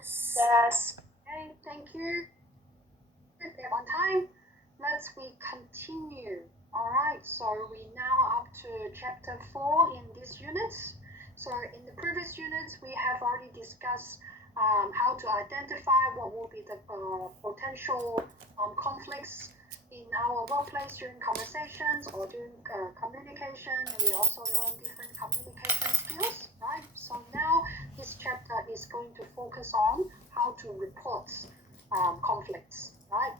Yes. Yes. Okay, thank you. They're on time. We continue. All right, so we now up to chapter 4 in this unit. So in the previous units, we have already discussed how to identify what will be the potential conflicts in our workplace during conversations or during communication. And we also learn different communication skills, right? So now this chapter is going to focus on how to report conflicts, right?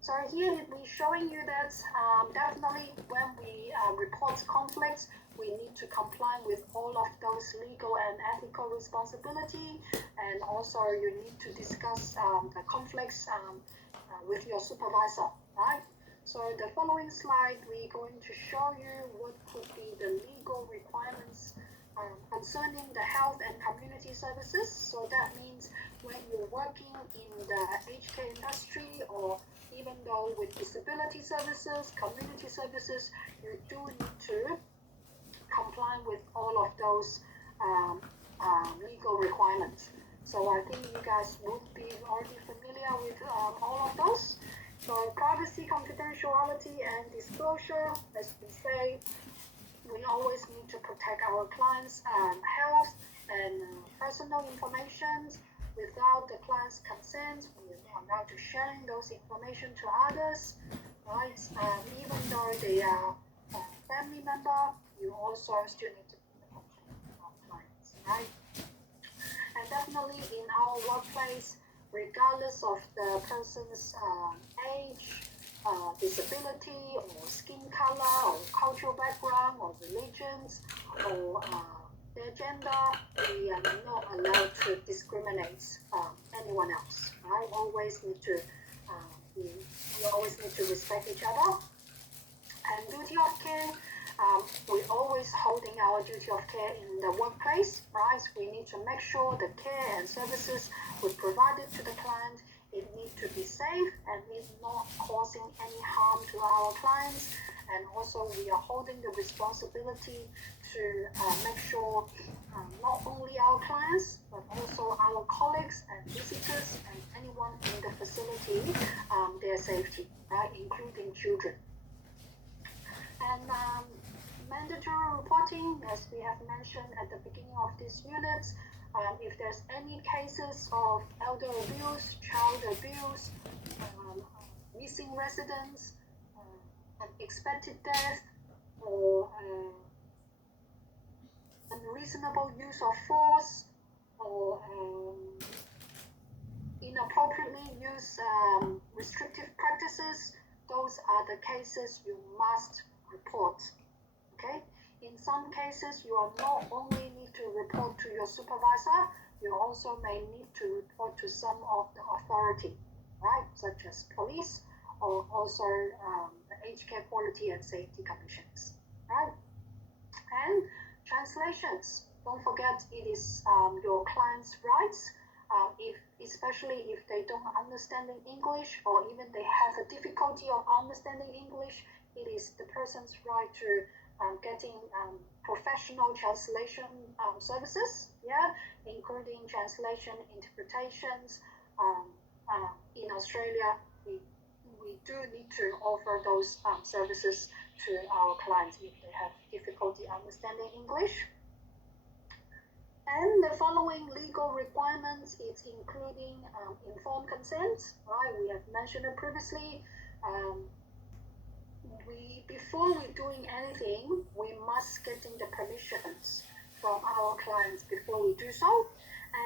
So here we're showing you that definitely when we report conflicts, we need to comply with all of those legal and ethical responsibility, and also you need to discuss the conflicts with your supervisor, right? So the following slide, we're going to show you what could be the legal requirements concerning the health and community services. So that means when you're working in the aged care industry, or even though with disability services, community services, you do need to comply with all of those legal requirements. So I think you guys would be already familiar with all of those. So privacy, confidentiality, and disclosure, as we say, we always need to protect our clients' health and personal information. Without the client's consent, we are not allowed to sharing those information to others, right? Even though they are a family member, you also still need to protect our clients, right? And definitely in our workplace, regardless of the person's age, disability, or skin color, or cultural background, or religions, or their gender, we are not allowed to discriminate anyone else. Right? We always need to respect each other. And duty of care, we're always holding our duty of care in the workplace, right? We need to make sure the care and services we provided to the client, it needs to be safe and is not causing any harm to our clients. And also we are holding the responsibility to make sure not only our clients, but also our colleagues and visitors and anyone in the facility, their safety, right, including children. And mandatory reporting, as we have mentioned at the beginning of this unit, if there's any cases of elder abuse, child abuse, missing residents, unexpected death, or unreasonable use of force, or inappropriately used restrictive practices, those are the cases you must report. Okay? In some cases, you are not only need to report to your supervisor, you also may need to report to some of the authority, right? Such as police, or also the aged care quality and safety commissions, right? And translations. Don't forget, it is your client's rights. Especially if they don't understand English, or even they have a difficulty of understanding English, it is the person's right to getting professional translation services, yeah, including translation interpretations. In Australia, we do need to offer those services to our clients if they have difficulty understanding English. And the following legal requirements is including informed consent, right? We have mentioned it previously. Before we're doing anything, we must getting the permissions from our clients before we do so.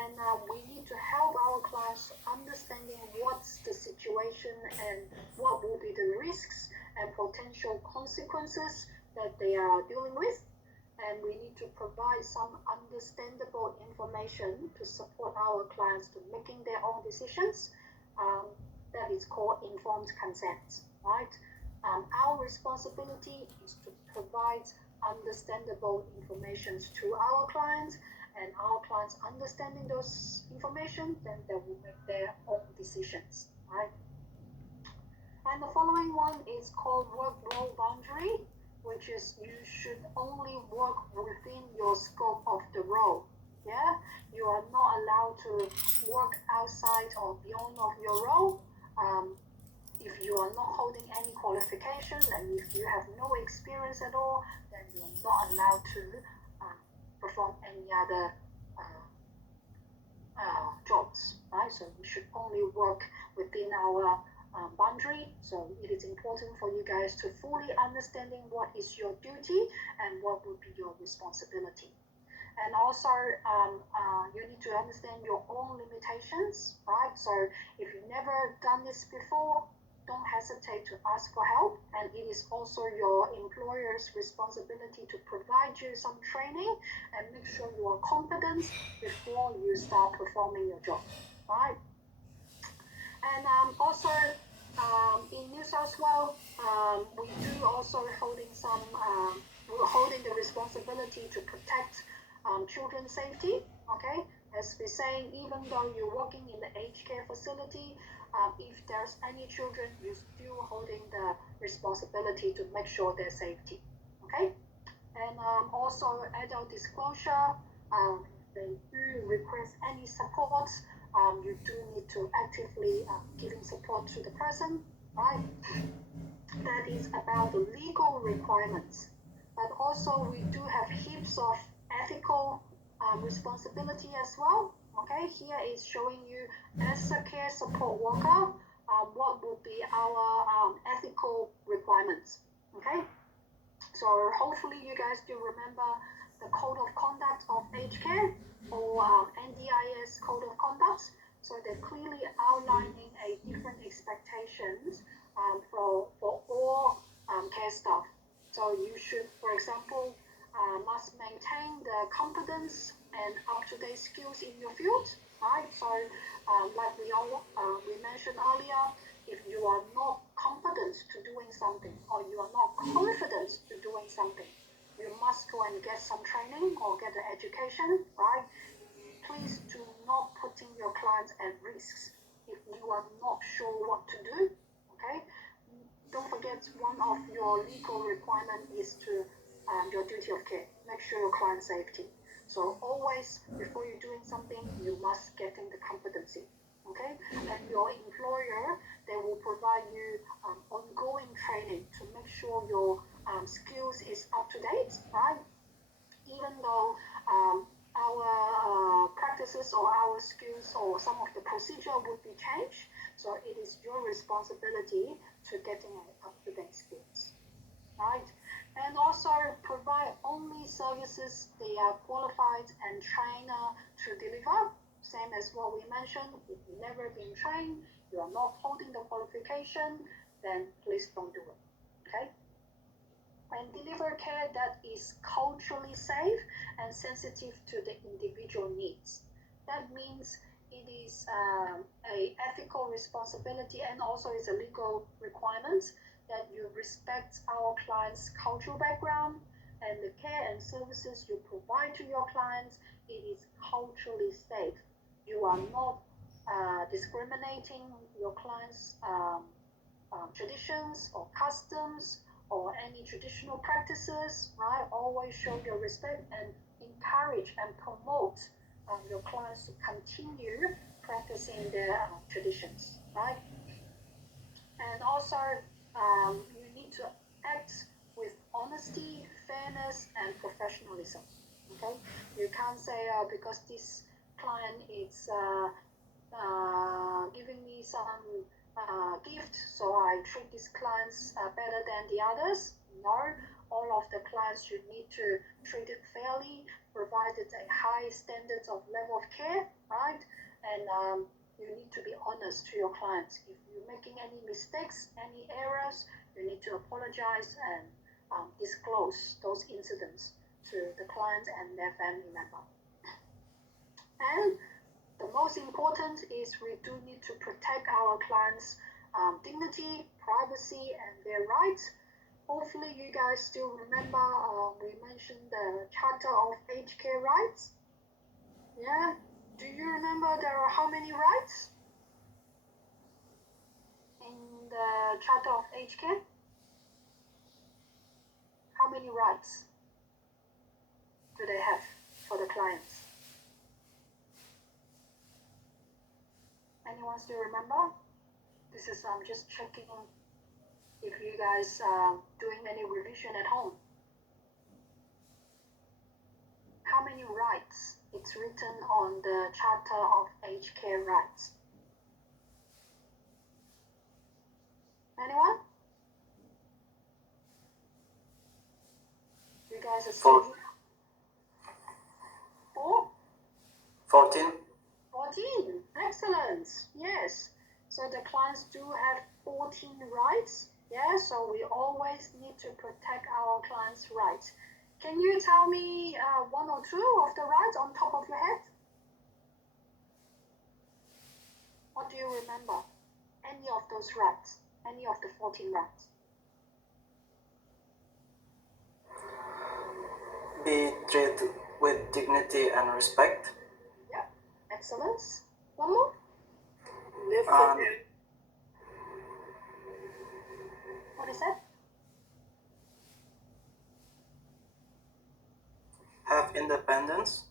And we need to help our clients understanding what's the situation and what will be the risks and potential consequences that they are dealing with. And we need to provide some understandable information to support our clients to making their own decisions. That is called informed consent, right? Our responsibility is to provide understandable information to our clients, and our clients understanding those information, then they will make their own decisions, right? And the following one is called work role boundary, which is you should only work within your scope of the role. Yeah, you are not allowed to work outside or beyond of your role. If you are not holding any qualification and if you have no experience at all, then you are not allowed to perform any other jobs, right? So we should only work within our boundary. So it is important for you guys to fully understanding what is your duty and what will be your responsibility. And also, you need to understand your own limitations, right? So if you've never done this before, don't hesitate to ask for help. And it is also your employer's responsibility to provide you some training and make sure you are competent before you start performing your job, right? And also, in New South Wales, we do also holding we're holding the responsibility to protect children's safety, okay? As we're saying, even though you're working in the aged care facility, if there's any children, you're still holding the responsibility to make sure their safety, okay? And also adult disclosure, they do request any support, you do need to actively giving support to the person, right? That is about the legal requirements. But also we do have heaps of ethical responsibility as well. Okay, here is showing you as a care support worker, what would be our ethical requirements. Okay, so hopefully you guys do remember the Code of Conduct of Aged Care or NDIS Code of Conduct. So they're clearly outlining a different expectations for all care staff. So you should, for example, must maintain the competence and up-to-date skills in your field, right? So like we mentioned earlier, if you are not competent to doing something or you are not confident to doing something, you must go and get some training or get an education, right? Please do not putting your clients at risks if you are not sure what to do, okay? Don't forget, one of your legal requirement is to your duty of care. Make sure your client safety. So always, before you're doing something, you must get in the competency, okay? And your employer, they will provide you ongoing training to make sure your skills is up to date, right? Even though our practices or our skills or some of the procedure would be changed, so it is your responsibility to getting up-to-date skills, right? And also provide only services they are qualified and trained to deliver. Same as what we mentioned, if you've never been trained, you are not holding the qualification, then please don't do it, okay? And deliver care that is culturally safe and sensitive to the individual needs. That means it is a ethical responsibility and also is a legal requirement that you respect our clients' cultural background and the care and services you provide to your clients, it is culturally safe. You are not discriminating your clients' traditions or customs or any traditional practices, right? Always show your respect and encourage and promote your clients to continue practicing their traditions, right? And also, you need to act with honesty, fairness, and professionalism. Okay, you can't say because this client is giving me some gift, so I treat these clients better than the others. No, all of the clients you need to treat it fairly, provided a high standards of level of care, right? And you need to be honest to your clients. If you're making any mistakes, any errors, you need to apologize and disclose those incidents to the clients and their family member. And the most important is we do need to protect our clients' dignity, privacy, and their rights. Hopefully you guys still remember we mentioned the Charter of Aged Care Rights. Yeah, do you remember there are how many rights in the Charter of Aged Care? How many rights do they have for the clients? Anyone still remember? This is just checking if you guys are doing any revision at home. How many rights it's written on the Charter of Aged Care Rights? Anyone? You guys are still 4? 14. 14. Excellent. Yes. So the clients do have 14 rights. Yeah, so we always need to protect our clients' rights. Can you tell me 1 or 2 of the rights on top of your head? What do you remember? Any of those rights? Any of the 14 rights? Be treated with dignity and respect. Yeah, excellence. One more? Live for them. What is that? Have independence.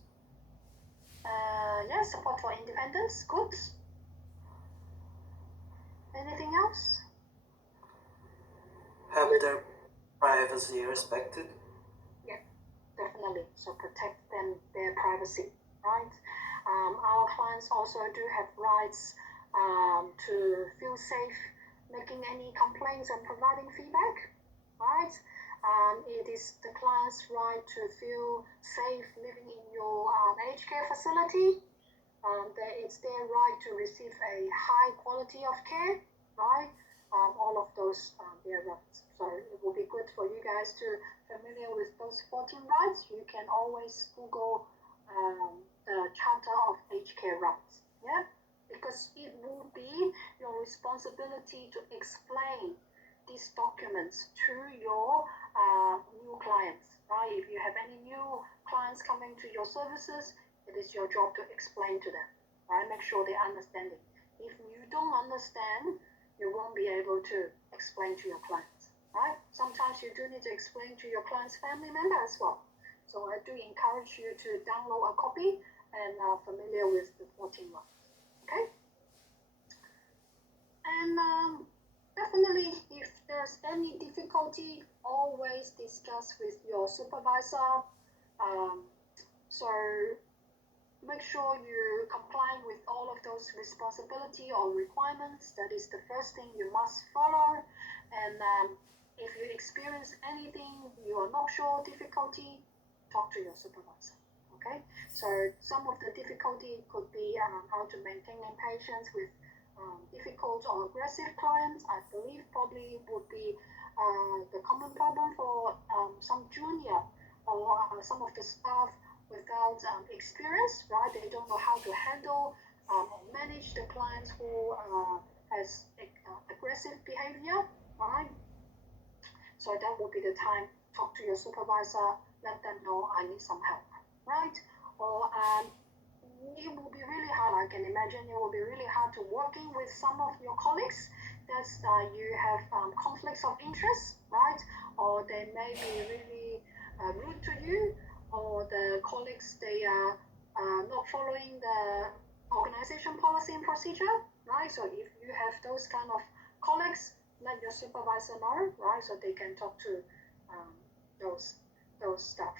Yeah, support for independence. Good. Anything else? Have their privacy respected. Yeah, definitely. So protect them, their privacy, right? Our clients also do have rights to feel safe making any complaints and providing feedback, right? It is the client's right to feel safe living in your aged care facility. It's their right to receive a high quality of care, right? All of those their rights. So it will be good for you guys to familiar with those 14 rights. You can always Google the Charter of Aged Care Rights, yeah? Because it will be your responsibility to explain these documents to your new clients, right? If you have any new clients coming to your services, it is your job to explain to them, right? Make sure they understand it. If you don't understand, you won't be able to explain to your clients, right? Sometimes you do need to explain to your client's family member as well. So I do encourage you to download a copy and familiar with the 14 rights, okay? And definitely, if there's any difficulty, always discuss with your supervisor. So make sure you comply with all of those responsibility or requirements. That is the first thing you must follow. And if you experience anything you are not sure difficulty, talk to your supervisor. Okay. So some of the difficulty could be how to maintain patients with difficult or aggressive clients. I believe probably would be the common problem for some junior or some of the staff without experience, right? They don't know how to handle or manage the clients who has aggressive behavior, right? So that will be the time, talk to your supervisor, let them know I need some help, right? Or it will be really hard, I can imagine it will be really hard to working with some of your colleagues that you have conflicts of interest, right? Or they may be really rude to you, or the colleagues, they are not following the organization policy and procedure, right? So if you have those kind of colleagues, let your supervisor know, right? So they can talk to those staff.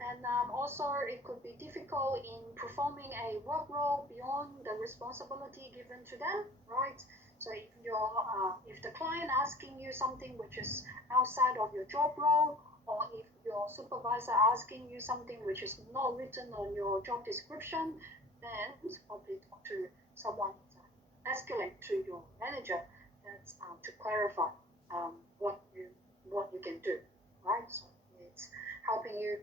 And also, it could be difficult in performing a work role beyond the responsibility given to them, right? So if the client asking you something which is outside of your job role, or if your supervisor asking you something which is not written on your job description, then probably talk to someone, escalate to your manager, that's to clarify what you can do, right? So it's helping you.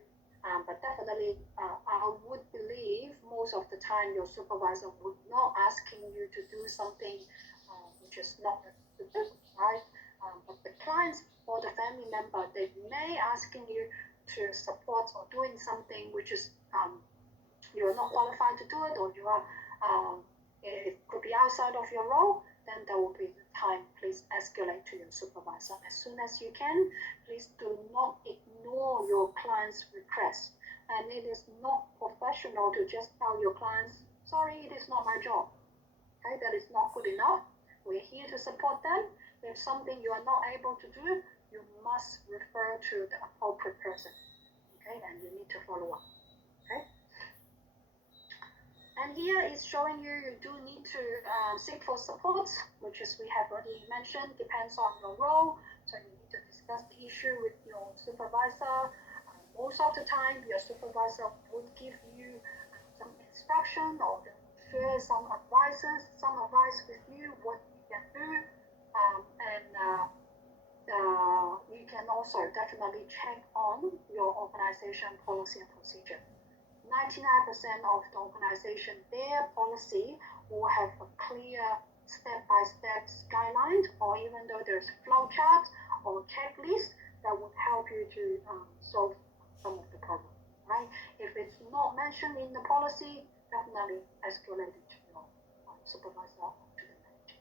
But definitely, I would believe most of the time your supervisor would not asking you to do something which is not the business, right? But the clients or the family member, they may asking you to support or doing something which is you're not qualified to do it, or you are it could be outside of your role. Then there will be the time. Please escalate to your supervisor as soon as you can. Please do not ignore your client's request. And it is not professional to just tell your clients, sorry, it is not my job. Okay, that is not good enough. We're here to support them. If something you are not able to do, you must refer to the appropriate person. Okay, and you need to follow up. Okay. And here is showing you do need to seek for support, which is we have already mentioned, depends on your role. So you need to discuss the issue with your supervisor. Most of the time, your supervisor would give you some instruction or share some advice with you what you can do, you can also definitely check on your organization policy and procedure. 99% of the organization, their policy will have a clear step-by-step guideline, or even though there's flow chart or checklist that would help you to solve some of the problem, right? If it's not mentioned in the policy, definitely escalate it to your supervisor or to the manager.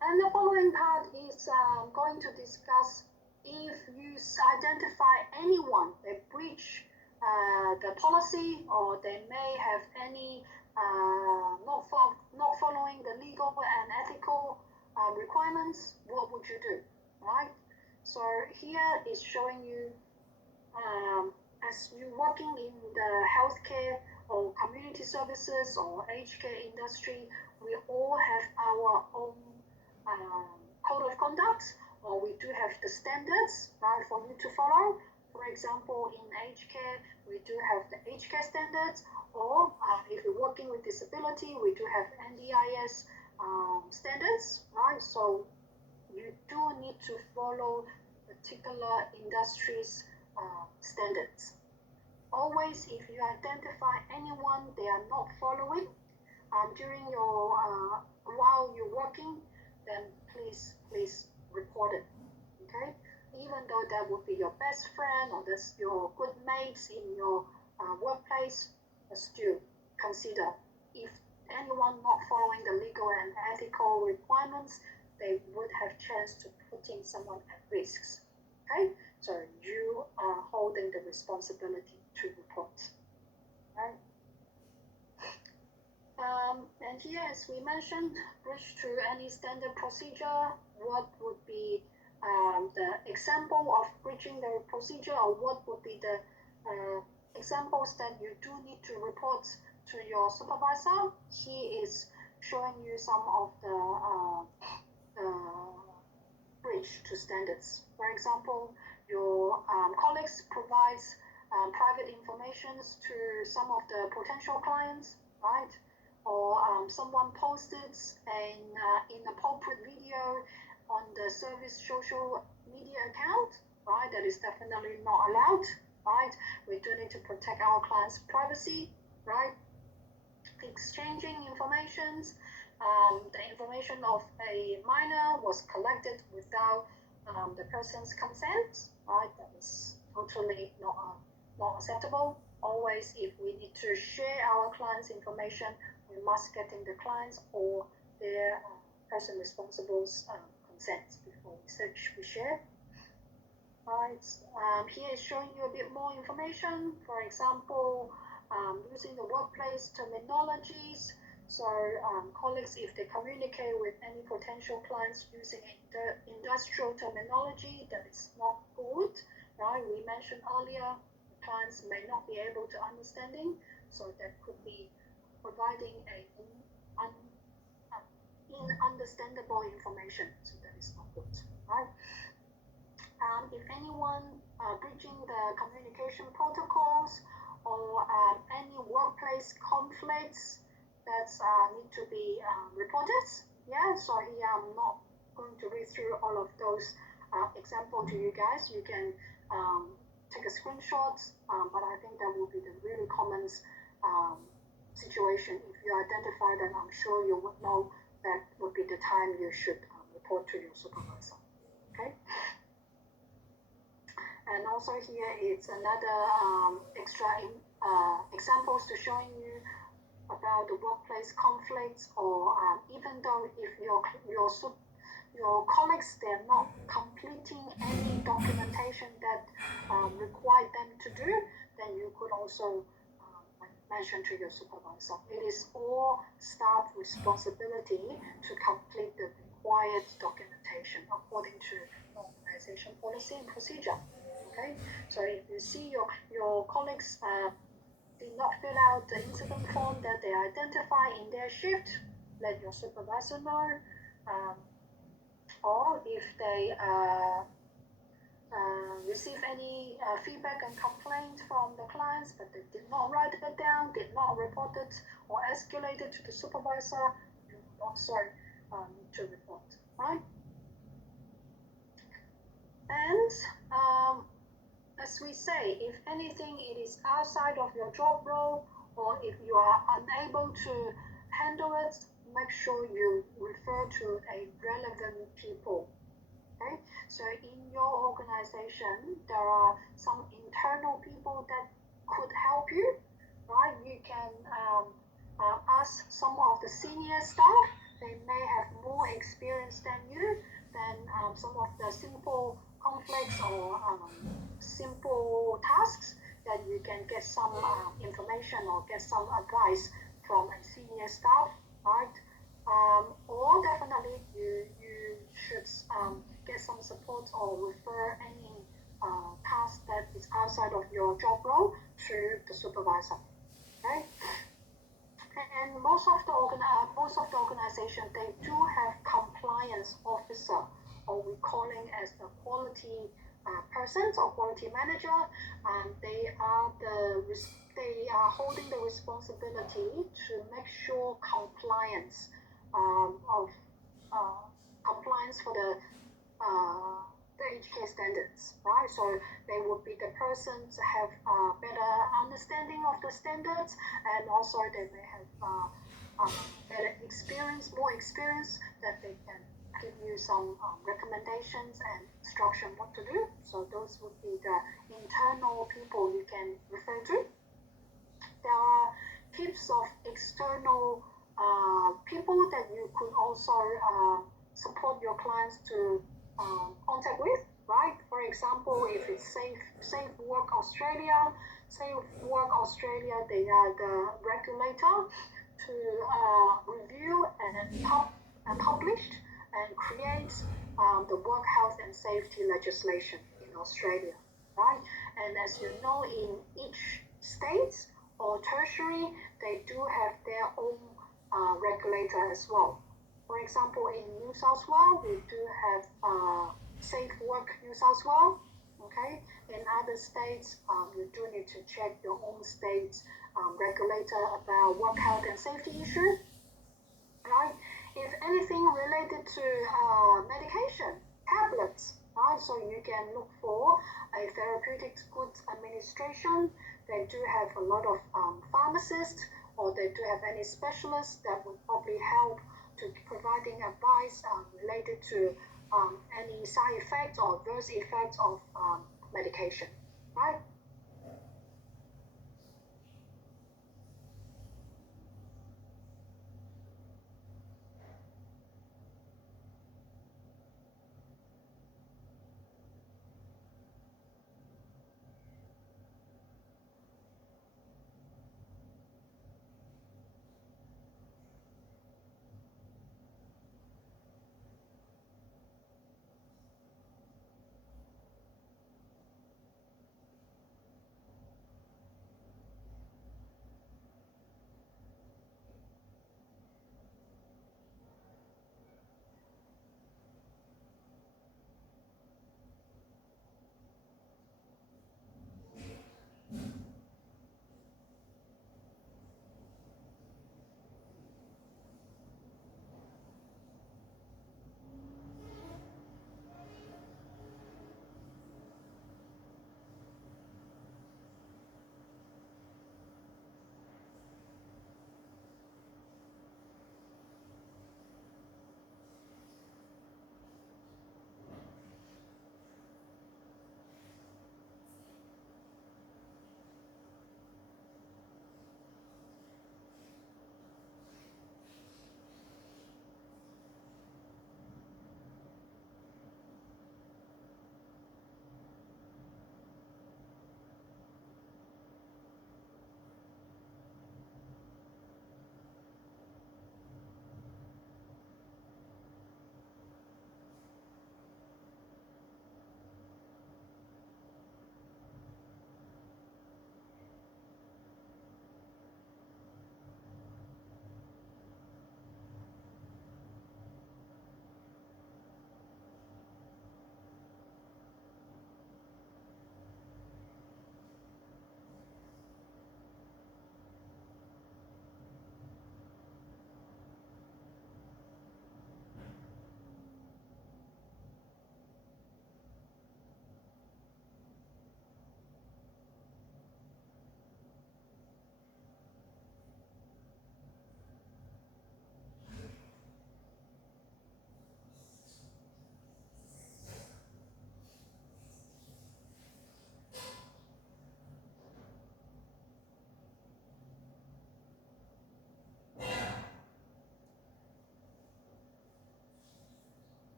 And the following part is going to discuss if you identify anyone that breach the policy, or they may have any not following the legal and ethical requirements, what would you do, right? So here is showing you as you working in the healthcare or community services or aged care industry, we all have our own code of conduct, or we do have the standards, right, for you to follow. For example, in aged care, we do have the aged care standards, or if you're working with disability, we do have NDIS standards, right? So you do need to follow particular industries' standards. Always, if you identify anyone they are not following during your while you're working, then please report it. Okay. Even though that would be your best friend or that's your good mates in your workplace, but still consider if anyone not following the legal and ethical requirements, they would have chance to putting someone at risks. Okay, so you are holding the responsibility to report. Right? And here, as we mentioned, breach to any standard procedure, what would be the example of breaching the procedure, or what would be the examples that you do need to report to your supervisor? He is showing you some of the breach to standards. For example, your colleagues provides private information to some of the potential clients, right? Or someone posted an inappropriate video on the service social media account, right? That is definitely not allowed, right? We do need to protect our clients' privacy, right? Exchanging information. The information of a minor was collected without the person's consent, right? That is totally not acceptable. Always, if we need to share our clients' information, we must get in the clients or their person responsible's consent before we share. Right. Here is showing you a bit more information. For example, using the workplace terminologies. So colleagues, if they communicate with any potential clients using industrial terminology, that is not good. Right? We mentioned earlier, clients may not be able to understanding, so that could be providing ununderstandable information. So that is not good. Right? If anyone breaching the communication protocols or any workplace conflicts that need to be reported. Yeah, so here I'm not going to read through all of those examples to you guys. You can take a screenshot, but I think that will be the really common situation. If you identify that, I'm sure you would know that would be the time you should report to your supervisor. Okay. And also here it's another extra examples to showing you about the workplace conflicts, or even though if your colleagues, they're not completing any documentation that require them to do, then you could also mention to your supervisor. It is all staff responsibility to complete the required documentation according to organization policy and procedure. Okay, so if you see your colleagues did not fill out the incident form that they identify in their shift, let your supervisor know. Or if they receive any feedback and complaint from the clients, but they did not write it down, did not report it, or escalate it to the supervisor, you also need to report, right? And as we say, if anything, it is outside of your job role, or if you are unable to handle it, make sure you refer to a relevant people. Okay, so in your organization, there are some internal people that could help you, right? You can ask some of the senior staff. They may have more experience than you, than some of the simple conflicts or simple tasks, that you can get some information or get some advice from a senior staff, right? Or definitely you should get some support or refer any task that is outside of your job role to the supervisor. Okay? And most of the organization, they do have compliance officer, or we calling as the quality persons or quality manager. They are holding the responsibility to make sure compliance of compliance for the HK standards, right? So they would be the persons have better understanding of the standards, and also they may have better experience, more experience, that they can give you some recommendations and instruction what to do. So those would be the internal people you can refer to. There are heaps of external people that you could also support your clients to contact with, right? For example, if it's Safe Work Australia, they are the regulator to review and publish and create the work health and safety legislation in Australia, right? And as you know, in each state or tertiary, they do have their own regulator as well. For example, in New South Wales, we do have Safe Work New South Wales. Okay, in other states, you do need to check your own state's regulator about work health and safety issues. Right? If anything related to medication, tablets, right? So you can look for a therapeutic goods administration. They do have a lot of pharmacists, or they do have any specialists that would probably help to providing advice related to any side effects or adverse effects of medication, right?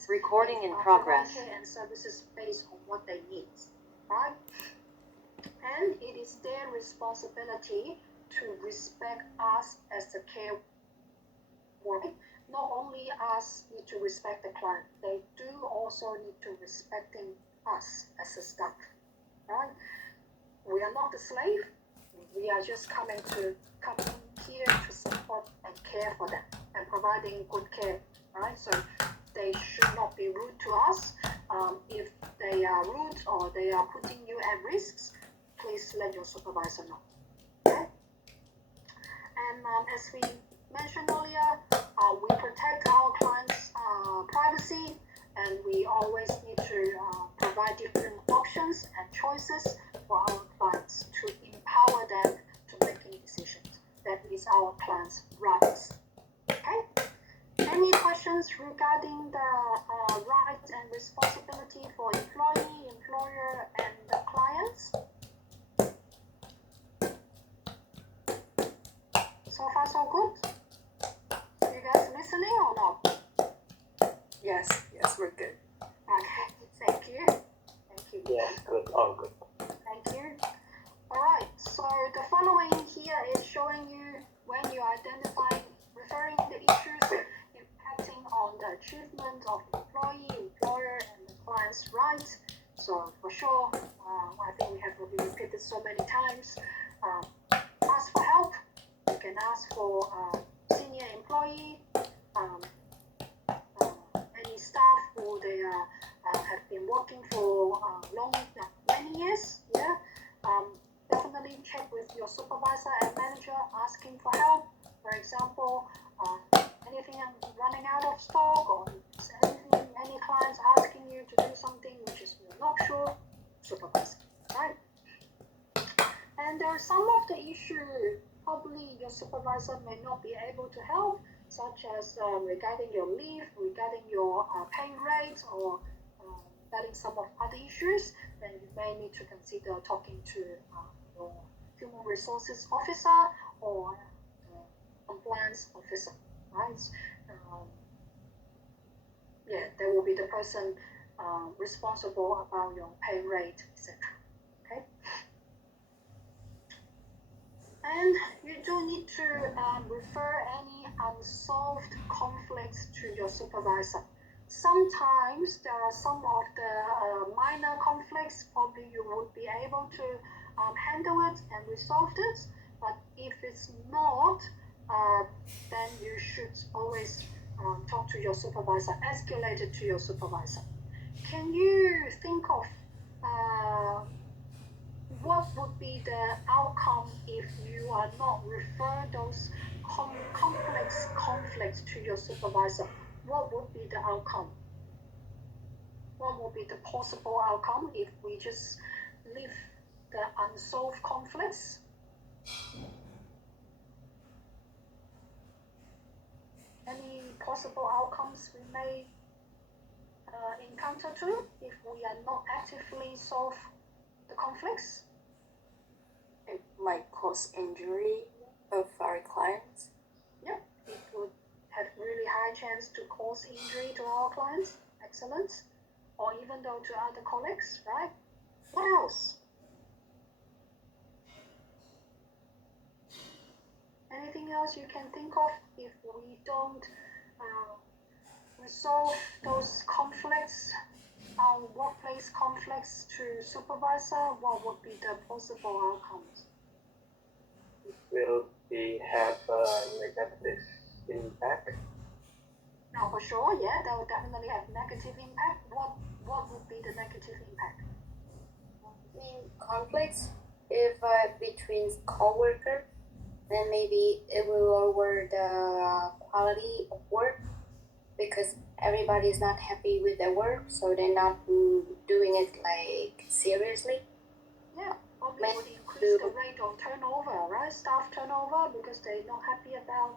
clients Recording in with, progress. care and services based on what they need, right? And it is their responsibility to respect us as the care worker. Not only us need to respect the client, they do also need to respecting us as a staff, right? We are not the slave. We are just coming here to support and care for them and providing good care, right? So they should not be rude to us. If they are rude or they are putting you at risks, please let your supervisor know. Okay? And as we mentioned earlier, we protect our clients' privacy, and we always need to provide different options and choices for our clients to empower them to making decisions. That is our clients' rights. Okay? Any questions regarding the rights and responsibility for employee, employer, and the clients? So far, so good? You guys listening or not? Yes, we're good. Okay, thank you. Thank you. Yeah, good, all good. Thank you. Alright, so the following here is showing you when you identify referring the issues impacting on the achievement of employee, employer, and the client's rights. So for sure, I think we have repeated so many times. Ask for help. You can ask for senior employee, any staff who they have been working for many years. Yeah. Definitely check with your supervisor and manager asking for help. For example, anything running out of stock, or any clients asking you to do something which is you're not sure, supervisor, right? And there are some of the issues probably your supervisor may not be able to help, such as regarding your leave, regarding your pay rates, or regarding some of other issues. Then you may need to consider talking to your human resources officer or compliance officer, right? Yeah, they will be the person responsible about your pay rate, etc. Okay. And you do need to refer any unsolved conflicts to your supervisor. Sometimes there are some of the minor conflicts, probably you would be able to handle it and resolve it, but if it's not, then you should always talk to your supervisor, escalate it to your supervisor. Can you think of what would be the outcome if you are not refer those complex conflicts to your supervisor? What would be the outcome? What would be the possible outcome if we just leave the unsolved conflicts? Any possible outcomes we may encounter too if we are not actively solve the conflicts? It might cause injury of our clients. Yep, it would have really high chance to cause injury to our clients. Excellent. Or even though to other colleagues, right? What else? Anything else you can think of if we don't resolve those conflicts, our workplace conflicts to supervisor? What would be the possible outcomes? Will we have a negative impact? Now, for sure, yeah, that will definitely have negative impact. What would be the negative impact? Conflicts, if between co-workers, then maybe it will lower the quality of work because everybody is not happy with their work, so they're not doing it like seriously. Yeah, probably would increase the rate of turnover, right? Staff turnover because they're not happy about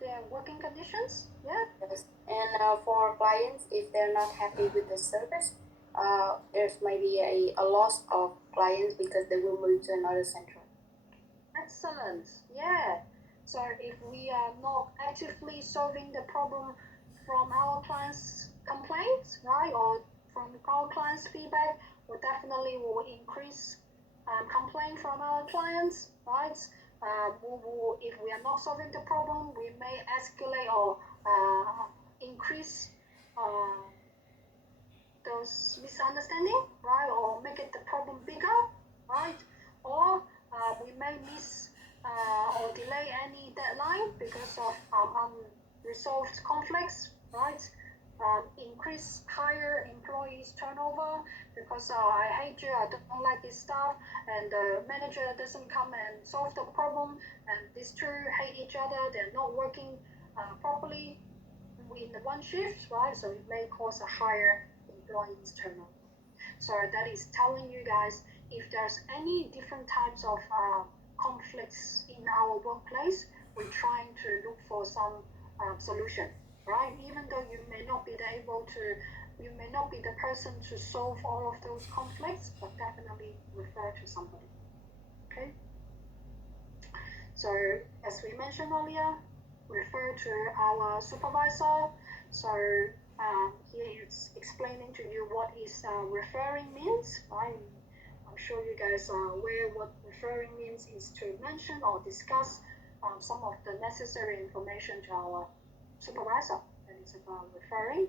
their working conditions. Yeah. Yes. And for clients, if they're not happy with the service, there's maybe a loss of clients because they will move to another center. Excellent. Yeah. So if we are not actively solving the problem from our clients' complaints, right, or from our clients' feedback, we definitely will increase complaint from our clients, right? If we are not solving the problem, we may escalate or increase those misunderstanding, right, or make it the problem bigger, right, or we may miss or delay any deadline because of unresolved conflicts, right? Increase higher employees turnover because I hate you, I don't like this stuff, and the manager doesn't come and solve the problem, and these two hate each other, they're not working properly in the one shift, right? So it may cause a higher employees turnover. So that is telling you guys if there's any different types of conflicts in our workplace, we're trying to look for some solution, right? Even though you may not be able to, you may not be the person to solve all of those conflicts, but definitely refer to somebody, okay? So as we mentioned earlier, refer to our supervisor. So here it's explaining to you what is referring means, right? I'm sure you guys are aware what referring means is to mention or discuss some of the necessary information to our supervisor. That is about referring.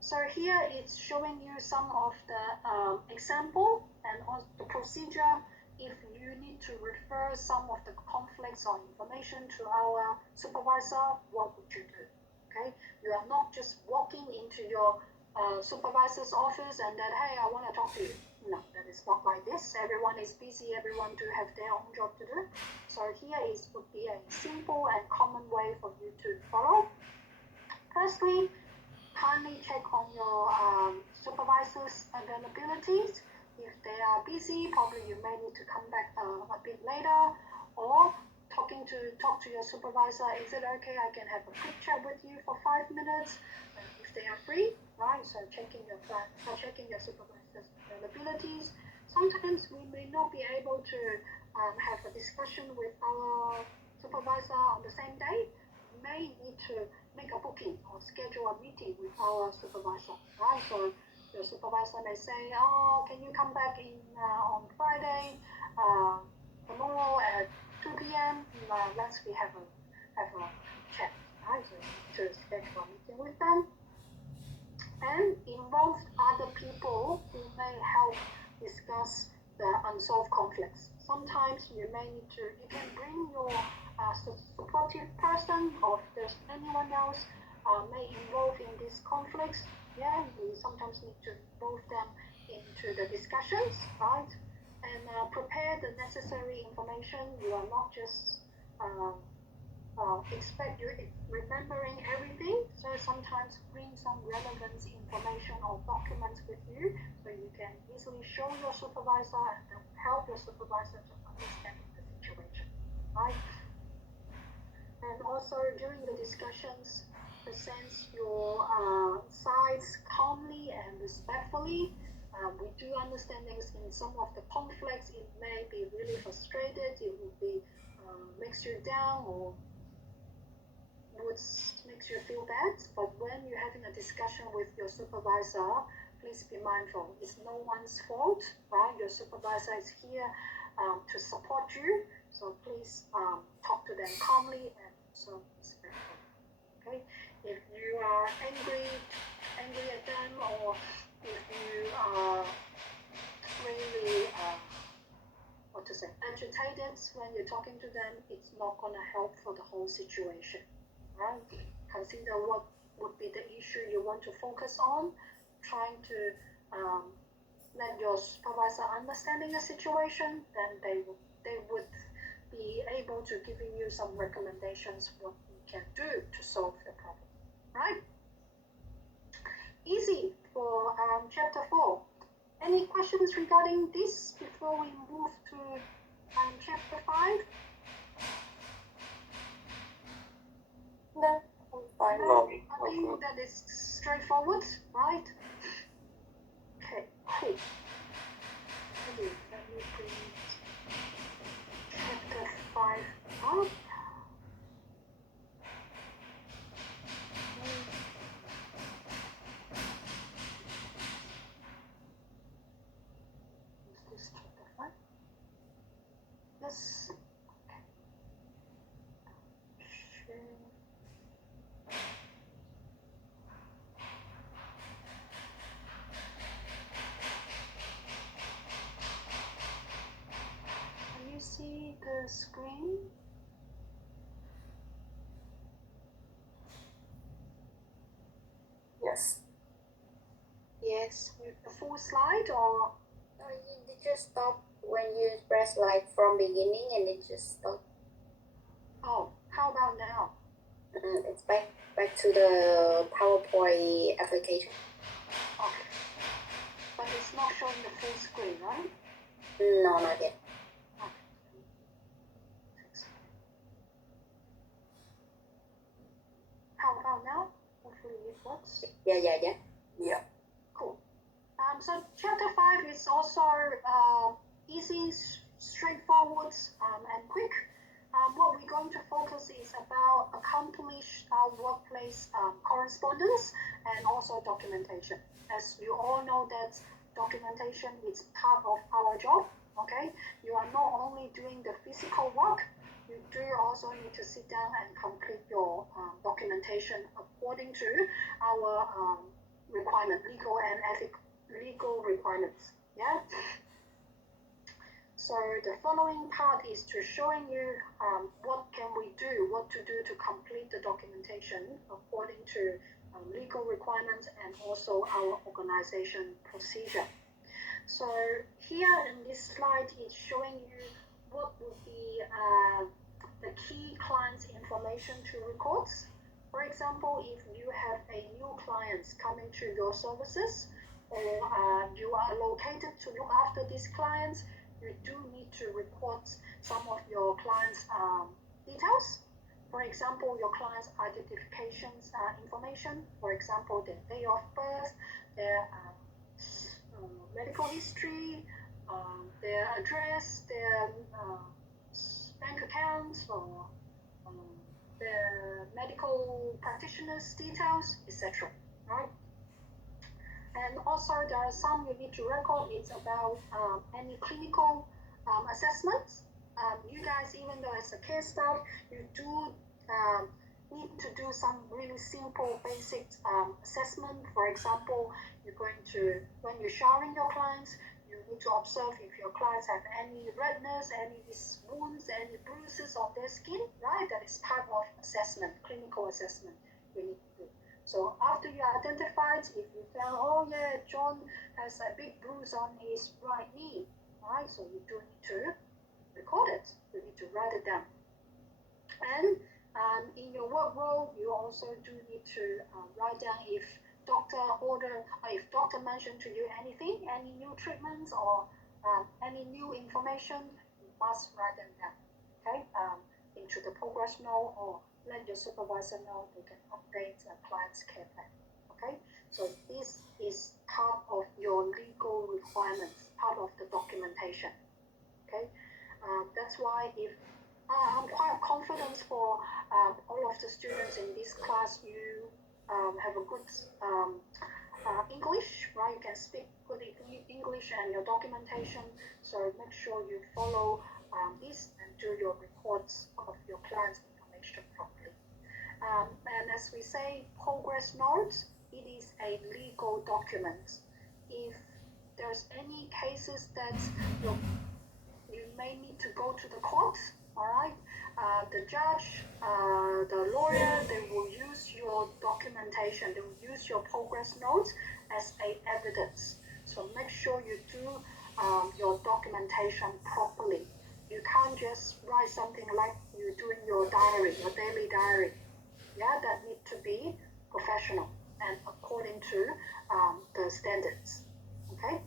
So here it's showing you some of the example and also the procedure if you need to refer some of the conflicts or information to our supervisor, what would you do? Okay, you are not just walking into your supervisor's office and then, hey, I want to talk to you. No, that is not like this. Everyone is busy, everyone do have their own job to do. So here would be a simple and common way for you to follow. Firstly, kindly check on your supervisor's availabilities. If they are busy, probably you may need to come back a bit later, or talk to your supervisor. Is it okay? I can have a quick chat with you for 5 minutes if they are free, right? So checking your supervisor's availabilities. Sometimes we may not be able to have a discussion with our supervisor on the same day. We may need to make a booking or schedule a meeting with our supervisor, right? So your supervisor may say, oh, can you come back in on Friday, tomorrow at 2 p.m. Let's have a chat, right? So to schedule a meeting with them and involve other people who may help discuss the unsolved conflicts. Sometimes you can bring your supportive person, or if there's anyone else may involve in these conflicts. Yeah, we sometimes need to involve them into the discussions, right? And prepare the necessary information. You are not just expect you remembering everything. So sometimes bring some relevant information or documents with you so you can easily show your supervisor and help your supervisor to understand the situation, right? And also during the discussions, present your sides calmly and respectfully. We do understand things in some of the conflicts, it may be really frustrated, it will be makes you down or makes you feel bad. But when you're having a discussion with your supervisor, please be mindful. It's no one's fault, right? Your supervisor is here to support you. So please talk to them calmly and so respectfully. Okay? If you are angry at them, or if you are really agitated when you're talking to them, it's not gonna help for the whole situation. Right? Consider what would be the issue you want to focus on, trying to let your supervisor understanding the situation, then they would be able to giving you some recommendations what you can do to solve the problem, right? Easy for chapter 4. Any questions regarding this before we move to chapter 5? No, I'm fine. No, I think that is straightforward, right? Okay, cool. Let me bring chapter 5 up. full slide or? No, you just stop when you press like from beginning and it just stop. Oh, how about now? It's back to the PowerPoint application. Okay. But it's not showing the full screen, right? No, not yet. How about now? Hopefully it works. Yeah. Yeah. Cool. So chapter 5 is also easy, straightforward, and quick. What we're going to focus is about accomplished workplace correspondence and also documentation. As you all know that documentation is part of our job, okay? You are not only doing the physical work, you do also need to sit down and complete your documentation according to our requirement, legal and legal requirements. Yeah. So the following part is to showing you what can we do, what to do to complete the documentation according to legal requirements and also our organization procedure. So here in this slide, it's showing you what would be the key client's information to records. For example, if you have a new client coming to your services, or you are located to look after these clients, you do need to record some of your clients' details. For example, your client's identifications information, for example, their day of birth, their medical history, their address, their bank accounts, or their medical practitioners' details, etc. Right? And also there are some you need to record. It's about any clinical assessments. You guys, even though as a care staff, you do need to do some really simple basic assessment. For example, you're going to, when you're showering your clients, you need to observe if your clients have any redness, any wounds, any bruises on their skin, right? That is part of assessment, clinical assessment you need to do. So after you identified, if you found, oh yeah, John has a big bruise on his right knee, right? So you do need to record it. You need to write it down. And in your work role, you also do need to write down if doctor mentioned to you anything, any new treatments or any new information, you must write them down. Okay, into the progress note or let your supervisor know they can update a client's care plan. Okay, so this is part of your legal requirements, part of the documentation. Okay, that's why if I'm quite confident for all of the students in this class, you have a good English, right? You can speak good English and your documentation. So make sure you follow this and do your reports of your client's information properly. And as we say, progress notes, it is a legal document. If there's any cases that you may need to go to the court, all right? The judge, the lawyer, they will use your documentation, they will use your progress notes as a evidence. So make sure you do your documentation properly. You can't just write something like you do in your diary, your daily diary. Yeah, that need to be professional and according to the standards. Okay.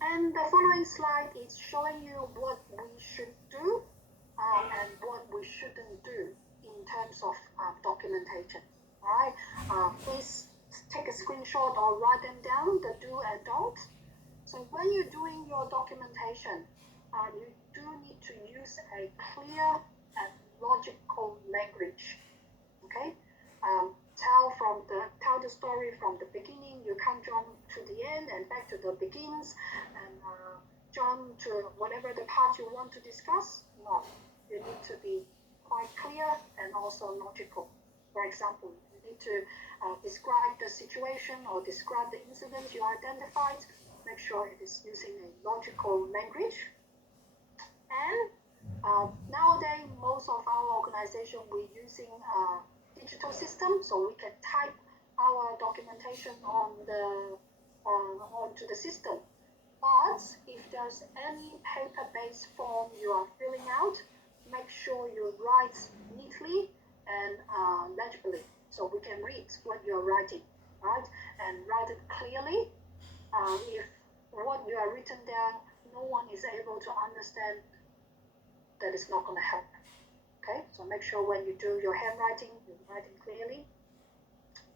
And the following slide is showing you what we should do and what we shouldn't do in terms of documentation. All right, please take a screenshot or write them down, the do and don't. So when you're doing your documentation, you do need to use a clear and logical language. Okay, tell the story from the beginning. You can't jump to the end and back to the beginnings and jump to whatever the part you want to discuss. No, you need to be quite clear and also logical. For example, you need to describe the situation or describe the incidents you identified. Make sure it is using a logical language. And nowadays, most of our organization, we're using digital system, so we can type our documentation on the into the system. But if there's any paper-based form you are filling out, make sure you write neatly and legibly so we can read what you're writing, right? And write it clearly. If what you are written down, no one is able to understand, that is not going to help. Okay, so make sure when you do your handwriting, you're writing clearly.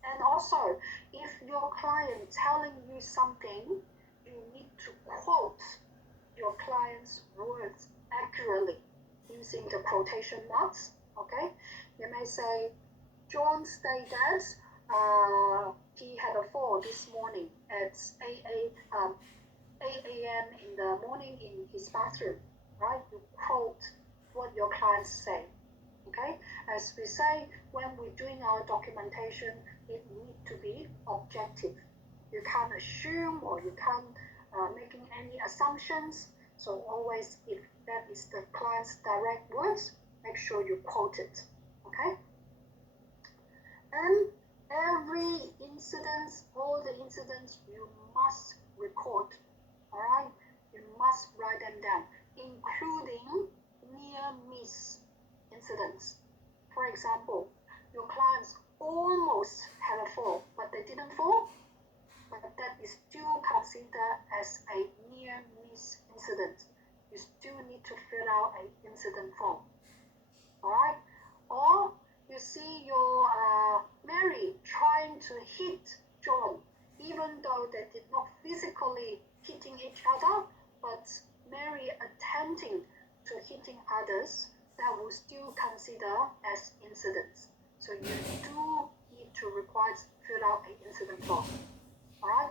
And also, if your client telling you something, you need to quote your client's words accurately using the quotation marks. Okay, you may say, John stated that he had a fall this morning at 8 a.m. in the morning in his bathroom, right? You quote what your clients say. Okay, as we say, when we're doing our documentation, it needs to be objective. You can't assume or you can't making any assumptions. So always, if that is the client's direct words, make sure you quote it. Okay. And every incident, all the incidents, you must record. All right, you must write them down, including near miss incidents. For example, your clients almost had a fall, but they didn't fall, but that is still considered as a near miss incident. You still need to fill out an incident form. Alright? Or you see your Mary trying to hit John, even though they did not physically hitting each other, but Mary attempting to hitting others, that will still consider as incidents. So you do need to fill out an incident form. Alright?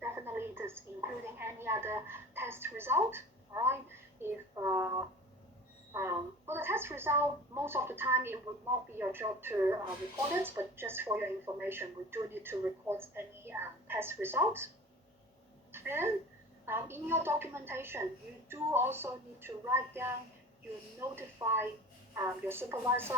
Definitely it is including any other test result. Alright? If for the test result, most of the time it would not be your job to record it, but just for your information, we do need to record any test results. And in your documentation, you do also need to write down, you notify your supervisor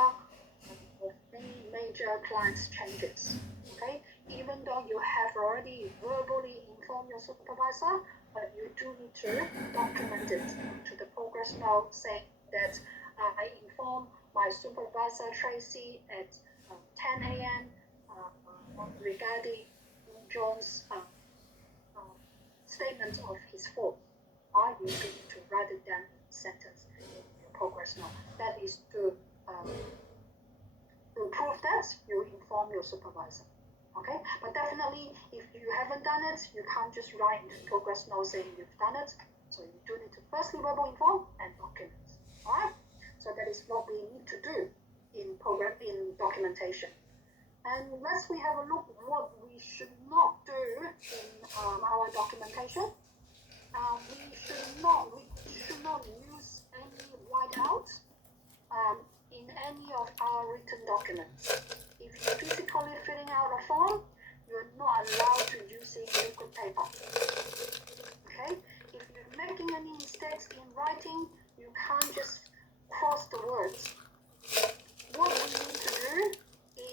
of any major client's changes. Okay, even though you have already verbally informed your supervisor, but you do need to document it to the progress note, saying that I informed my supervisor Tracy at 10 a.m. Regarding John's statement of his fault. You need to write it down in sentence in your progress note. That is to prove that you inform your supervisor. Okay, but definitely if you haven't done it, you can't just write into progress note saying you've done it. So you do need to firstly verbal inform and document. Alright? So that is what we need to do in documentation. And let's we have a look at what we should not do in our documentation. We should not use any whiteout in any of our written documents. If you're physically filling out a form, you're not allowed to use liquid paper. Okay? If you're making any mistakes in writing, you can't just cross the words. What we need to do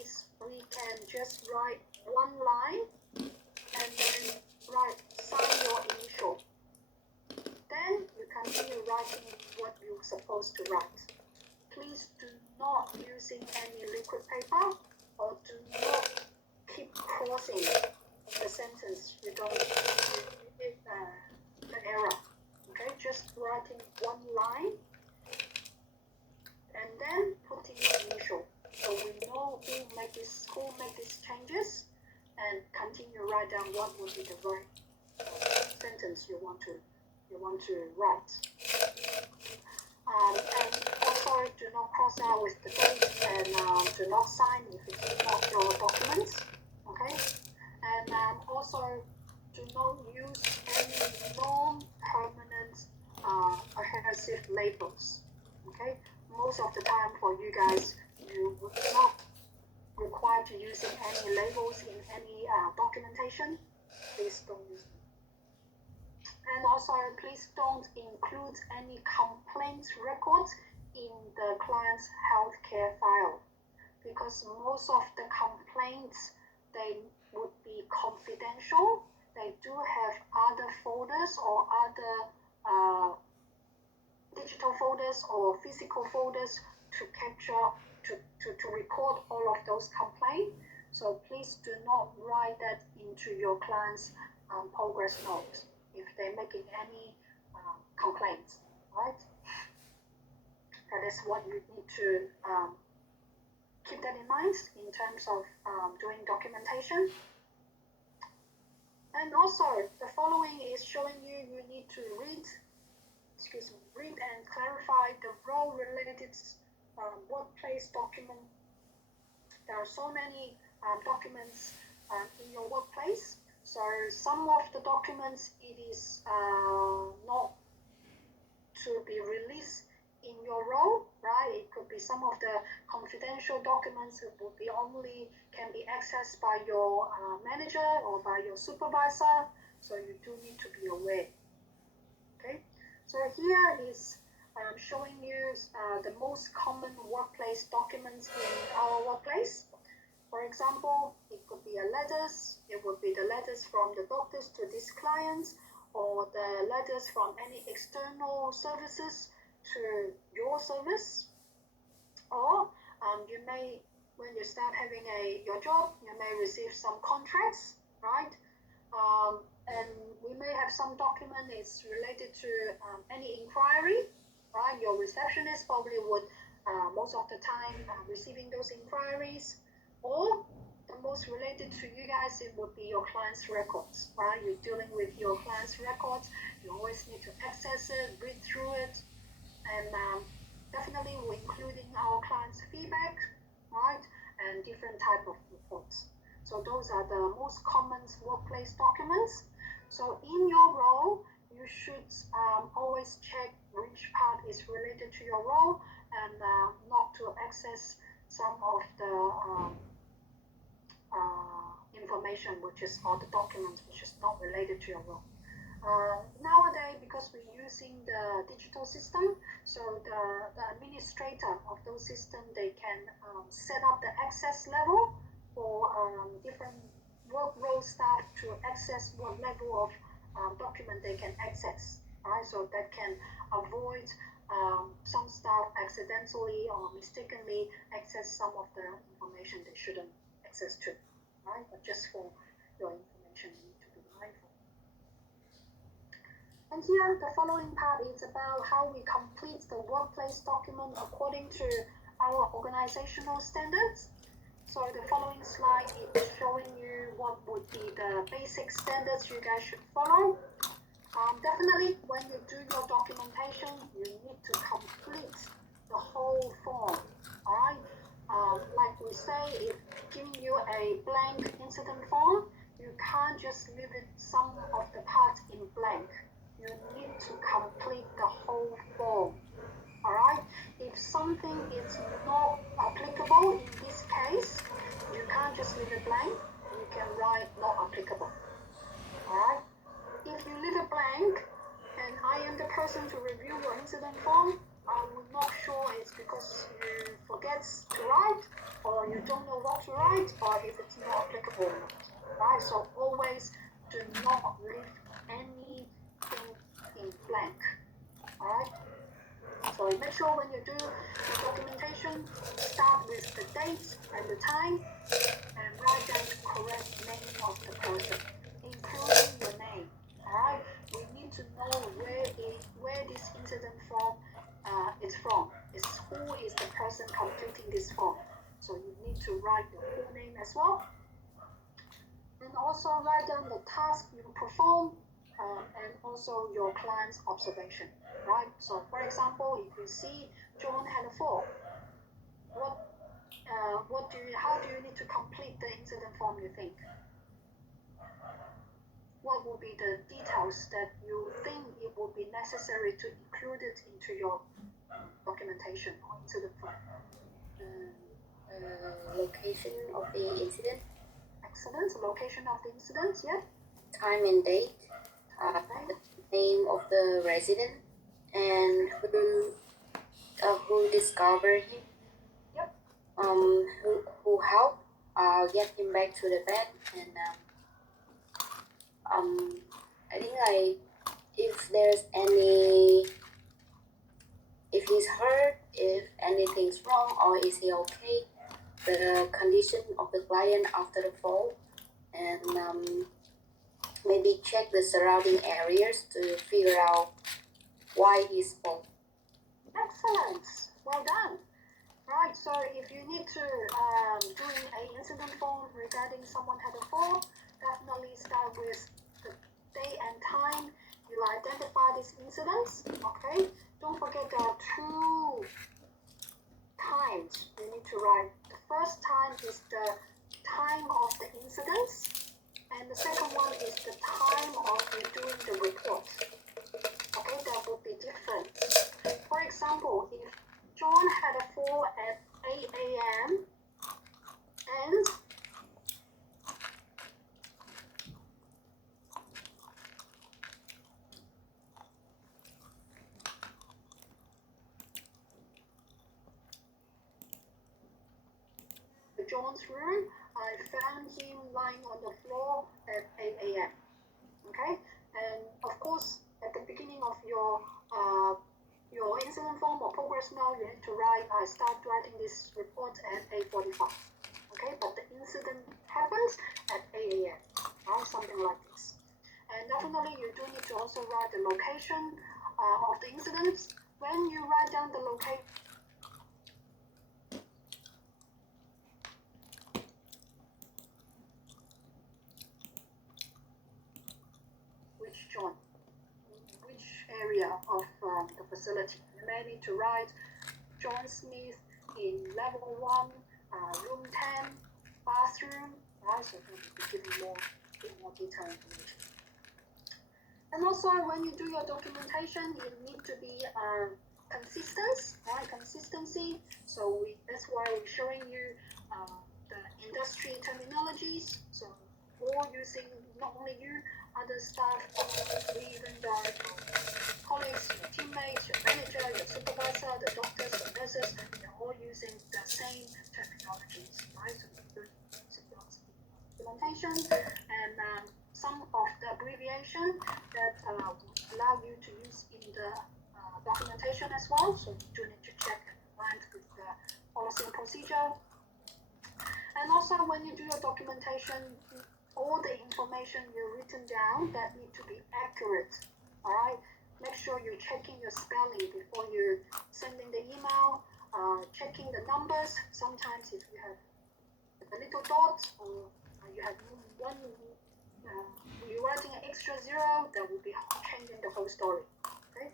is we can just write one line and then sign your initial. Then you continue writing what you're supposed to write. Please do not using any liquid paper or do not keep crossing the sentence. You don't the error. Okay, just writing one line and then putting the initial. So we know who make these changes and continue write down what would be the right sentence you want to write. And also do not cross out with the date and do not sign if it's not your documents. Okay, and also do not use any non-permanent adhesive labels. Okay, most of the time for you guys, you would not require to using any labels in any documentation. Please don't use them. And also, please don't include any complaint records in the client's healthcare file, because most of the complaints, they would be confidential. They do folders or other digital folders or physical folders to capture, to record all of those complaints. So please do not write that into your client's progress notes if they're making any complaints, right? That is what you need to keep that in mind in terms of doing documentation. And also, the following is showing you need to read and clarify the role-related workplace document. There are so many documents in your workplace. So some of the documents it is not to be released in your role, right? It could be some of the confidential documents that would be only can be accessed by your manager or by your supervisor. So you do need to be aware. Okay. So here is showing you the most common workplace documents in our workplace. For example, it could be letters. It would be the letters from the doctors to these clients, or the letters from any external services to your service. Or you may, when you start having your job, you may receive some contracts, right? And we may have some document is related to any inquiry, right? Your receptionist probably would most of the time receiving those inquiries. Or the most related to you guys, it would be your client's records, right? You're dealing with your client's records. You always need to access it, read through it, and definitely we're including our client's feedback, right? And different type of reports. So those are the most common workplace documents. So in your role, you should always check which part is related to your role and not to access some of the information which is, or the documents which is not related to your role. Nowadays, because we're using the digital system, so the administrator of those systems, they can set up the access level for different work role staff to access what level of document they can access, right? So that can avoid some staff accidentally or mistakenly access some of the information they shouldn't access to, right? But just for your information, you need to be mindful. And here, the following part is about how we complete the workplace document according to our organizational standards. So the following slide is showing you what would be the basic standards you guys should follow. Definitely, when you do your documentation, you need to complete the whole form, all right? Like we say, if giving you a blank incident form, you can't just leave it some of the parts in blank. You need to complete the whole form, all right? If something is not applicable in this case, you can't just leave it blank. You can write not applicable, all right? If you leave it blank, and I am the person to review your incident form, I would not sure it's because you forget to write, or you don't know what to write, or if it's not applicable or not, right? So always do not leave anything in blank, all right? So make sure when you do the documentation, start with the date and the time, and write down the correct name of the person, including your name. Alright, we need to know where this incident form is from. Who is the person completing this form. So you need to write the full name as well. And also write down the task you perform and also your client's observation. Right? So for example, if you see John had a fall, how do you need to complete the incident form, you think? What will be the details that you think it would be necessary to include it into your documentation or incident form? Location of the incident. Excellent. Location of the incident, yeah. Time and date. The name of the resident and who discovered him. Yep. Who helped get him back to the bed, and I think if there's any, if he's hurt, if anything's wrong, or is he okay, the condition of the client after the fall, and maybe check the surrounding areas to figure out why he's fall. Excellent. Well done. Right, so if you need to doing an incident form regarding someone had a fall, definitely start with the day and time. You'll identify these incidents, okay? Don't forget there are 2 times you need to write. The first time is the time of the incidents, and the second one is the time of you doing the report. Okay, that would be different. For example, if John had a fall at 8 a.m. and John's room, I found him lying on the floor at 8 a.m. Okay, and of course, at the beginning of your incident form or progress note, you need to write, I start writing this report at 8:45. Okay, but the incident happens at 8 a.m. or something like this. And definitely, you do need to also write the location of the incidents. When you write down the location, John, which area of the facility. You may need to write John Smith in level 1, room 10, bathroom, right? So we'll be giving bit more detailed information. And also, when you do your documentation, you need to be consistent, right? Consistency. So that's why we're showing you the industry terminologies. So all using not only you, other staff, even the colleagues, your teammates, your manager, your supervisor, the doctors, the nurses, they're all using the same terminologies, right? So documentation and some of the abbreviation that will allow you to use in the documentation as well. So you do need to check and align with the policy and procedure. And also when you do your documentation, all the information you've written down that need to be accurate, all right? Make sure you're checking your spelling before you're sending the email, checking the numbers. Sometimes if you have a little dot or you have one, you're writing an extra 0, that will be changing the whole story, okay?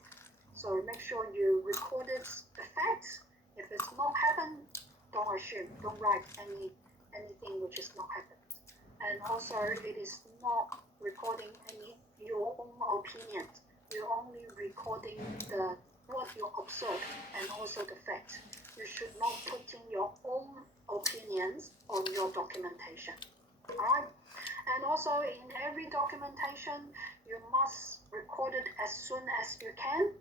So make sure you recorded the facts. If it's not happened, don't assume, don't write anything which is not happened. And also, it is not recording your own opinion. You're only recording what you observe and also the facts. You should not put in your own opinions on your documentation. Alright? And also, in every documentation, you must record it as soon as you can.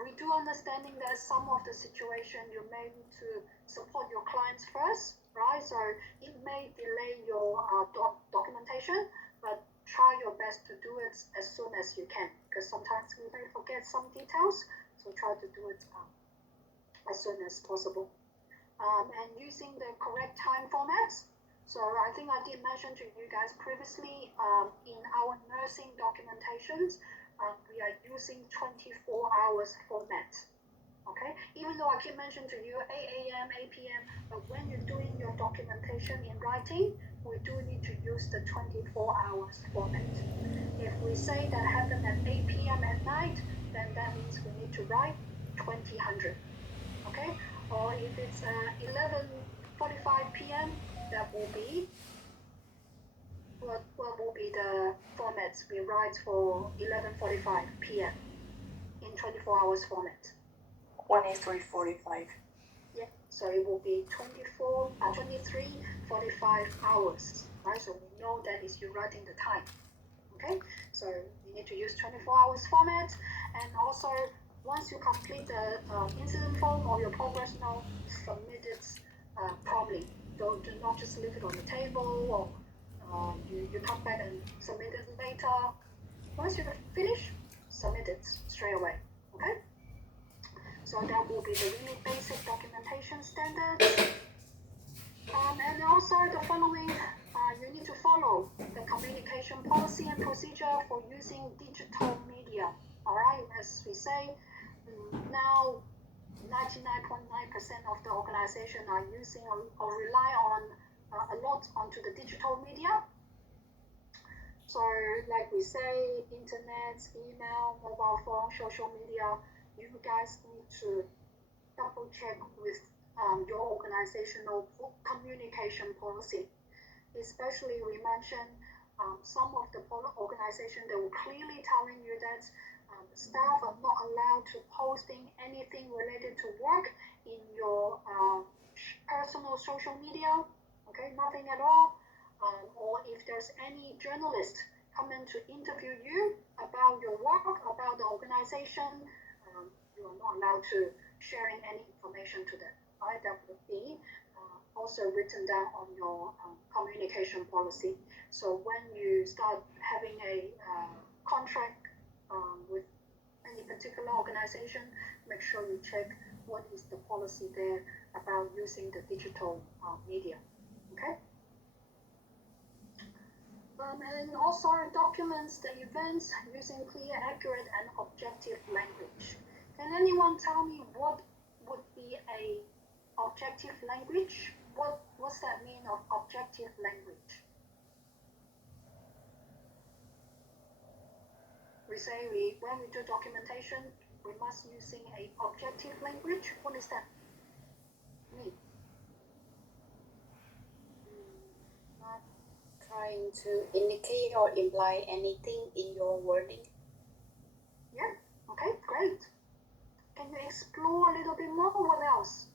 We do understanding that some of the situation you may need to support your clients first, right? So it may delay your documentation, but try your best to do it as soon as you can, because sometimes we may forget some details, so try to do it as soon as possible. And using the correct time formats. So I think I did mention to you guys previously, in our nursing documentations, we are using 24 hours format. Okay, even though I keep mentioning to you 8 a.m., 8 p.m., but when you're doing your documentation in writing, we do need to use the 24 hours format. If we say that happened at 8 p.m. at night, then that means we need to write 2000. Okay, or if it's 11:45 p.m., that will be what will be the formats we write for 11:45 p.m. in 24 hours format. 23:45. Yeah, so it will be 23:45 hours, right? So we know that is you writing the time. Okay, so you need to use 24 hours format, and also once you complete the incident form or your progress note, submit it promptly. Do not just leave it on the table or you come back and submit it later. Once you finish, submit it straight away. Okay? So that will be the really basic documentation standards. And also the following, you need to follow the communication policy and procedure for using digital media. All right, as we say, now 99.9% of the organization are using or rely on a lot onto the digital media. So like we say, internet, email, mobile phone, social media, you guys need to double check with your organizational communication policy. Especially we mentioned some of the organization that will clearly telling you that staff are not allowed to posting anything related to work in your personal social media, okay, nothing at all. Or if there's any journalist coming to interview you about your work, about the organization, you are not allowed to sharing any information to them. Right? That would be also written down on your communication policy. So when you start having a contract with any particular organization, make sure you check what is the policy there about using the digital media. Okay? And also documents the events using clear, accurate, and objective language. Can anyone tell me what would be a objective language? What's that mean of objective language? We say when we do documentation, we must using a objective language. What is that mean? Not trying to indicate or imply anything in your wording. Yeah, okay, great. Can you explore a little bit more? What else?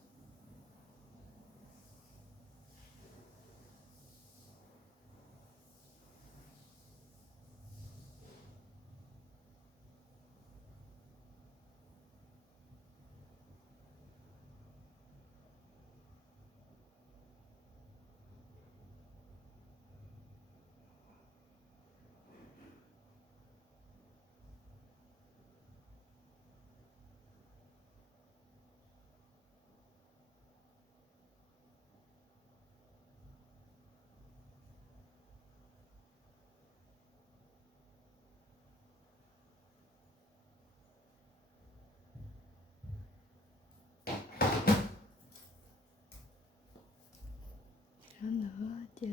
Nữa nữa, trời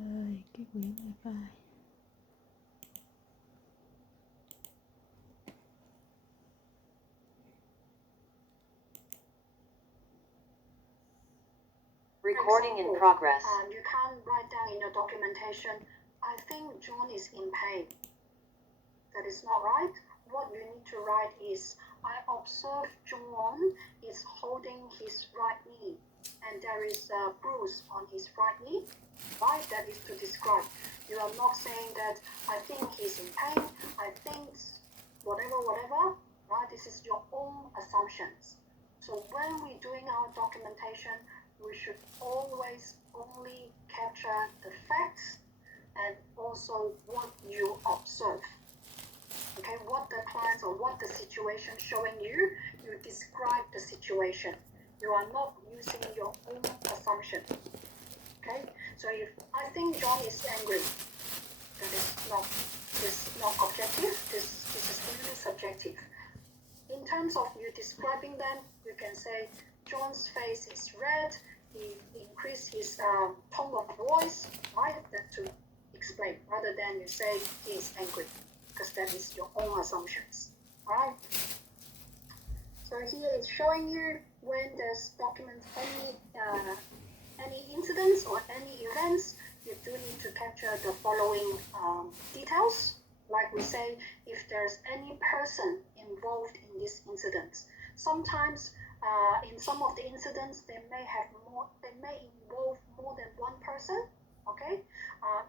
ơi, cái quyển wifi. Recording in progress. You can't write down in your documentation, I think John is in pain. That is not right. What you need to write is, I observe John is holding his right knee and there is a bruise on his right knee. Right? That is to describe. You are not saying that I think he's in pain, I think whatever. Right? This is your own assumptions. So when we're doing our documentation, we should always only capture the facts and also what you observe. Okay, what the clients or what the situation showing you, you describe the situation. You are not using your own assumption. Okay, so if I think John is angry, that is not objective. This is really subjective. In terms of you describing them, you can say John's face is red. He increased his tone of voice, right? That to explain, rather than you say he is angry, because that is your own assumptions. All right. So here it's showing you when there's documents any incidents or any events, you do need to capture the following details. Like we say, if there's any person involved in this incident, sometimes in some of the incidents they may involve more than one person. Okay,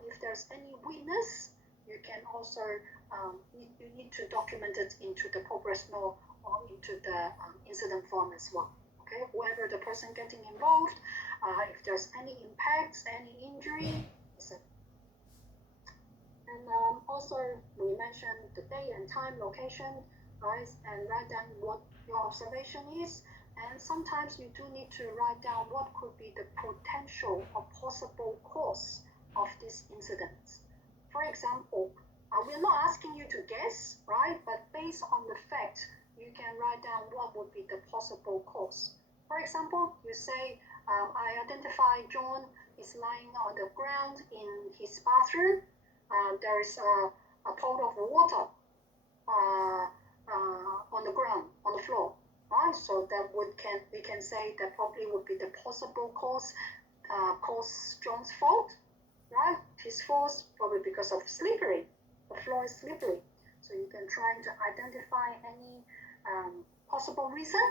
if there's any witness, you can also you need to document it into the progress note or into the incident form as well. Okay, whoever the person getting involved, if there's any impacts, any injury, and also we mentioned the day and time, location, right? And write down what your observation is. And sometimes you do need to write down what could be the potential or possible cause of this incident. For example, we're not asking you to guess, right? But based on the fact, you can write down what would be the possible cause. For example, you say, I identify John is lying on the ground in his bathroom. There is a pot of water on the ground, on the floor, right? So that we can say that probably would be the possible cause John's fault, right? His fault probably because of slippery. The floor is slippery. So you can try to identify any possible reason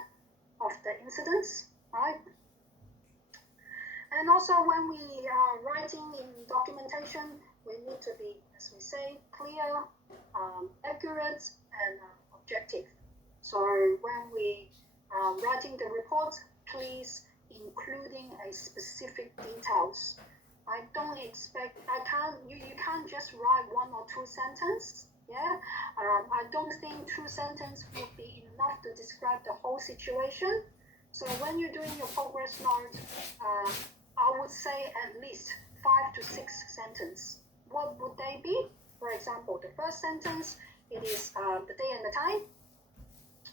of the incidents, right? And also when we are writing in documentation, we need to be, as we say, clear, accurate, and objective. So when we are writing the report, please including a specific details. You can't just write 1 or 2 sentences. Yeah, I don't think 2 sentences would be enough to describe the whole situation. So when you're doing your progress note, I would say at least 5 to 6 sentences. What would they be? For example, the first sentence, it is the day and the time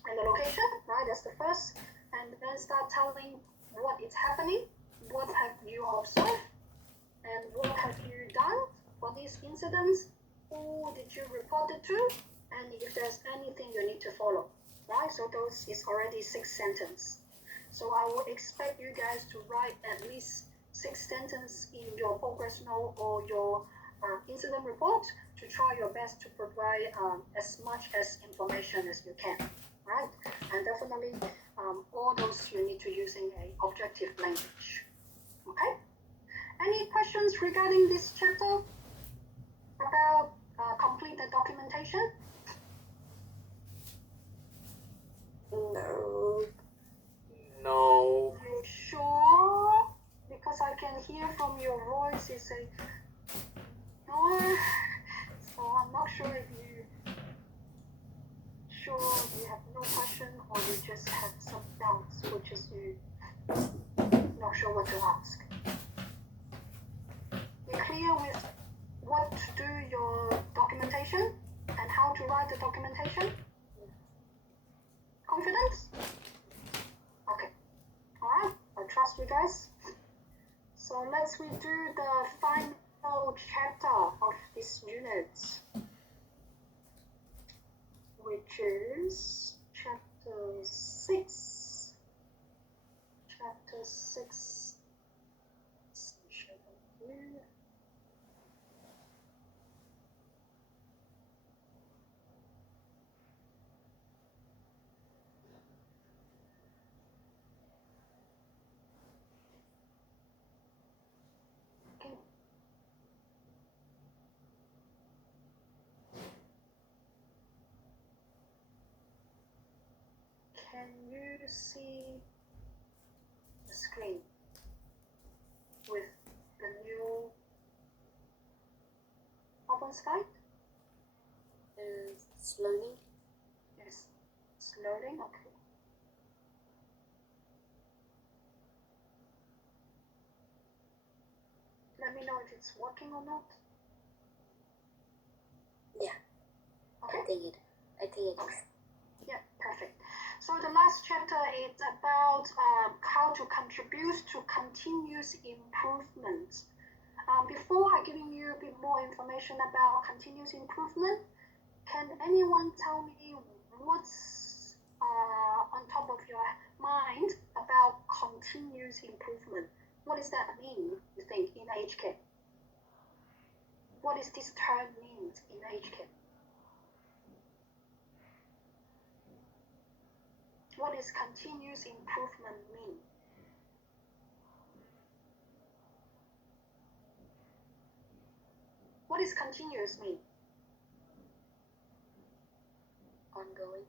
and the location, right? That's the first. And then start telling what is happening, what have you observed, and what have you done for these incidents, who did you report it to, and if there's anything you need to follow, right? So those is already 6 sentences. So I would expect you guys to write at least 6 sentences in your progress note or your incident report to try your best to provide as much as information as you can, right? And definitely all those you need to using a objective language, okay? Any questions regarding this chapter about complete the documentation? No. No. You sure? Because I can hear from your voice you say no. So I'm not sure if you have no question or you just have some doubts, which is you not sure what to ask. You clear with what to do your documentation and how to write the documentation? Confidence? Okay. Alright, I trust you guys. So let's redo the final chapter of this unit, which is chapter 6. Chapter 6. Okay. Can you see the screen with the new open Skype? It's loading. Yes, it's loading. Okay. Let me know if it's working or not. Yeah. Okay. I think it is. Yeah, perfect. So the last chapter is about how to contribute to continuous improvement. Before I giving you a bit more information about continuous improvement, can anyone tell me what's on top of your mind about continuous improvement? What does that mean, you think, in HK? What does this term mean in HK? What does continuous improvement mean? What does continuous mean? Ongoing.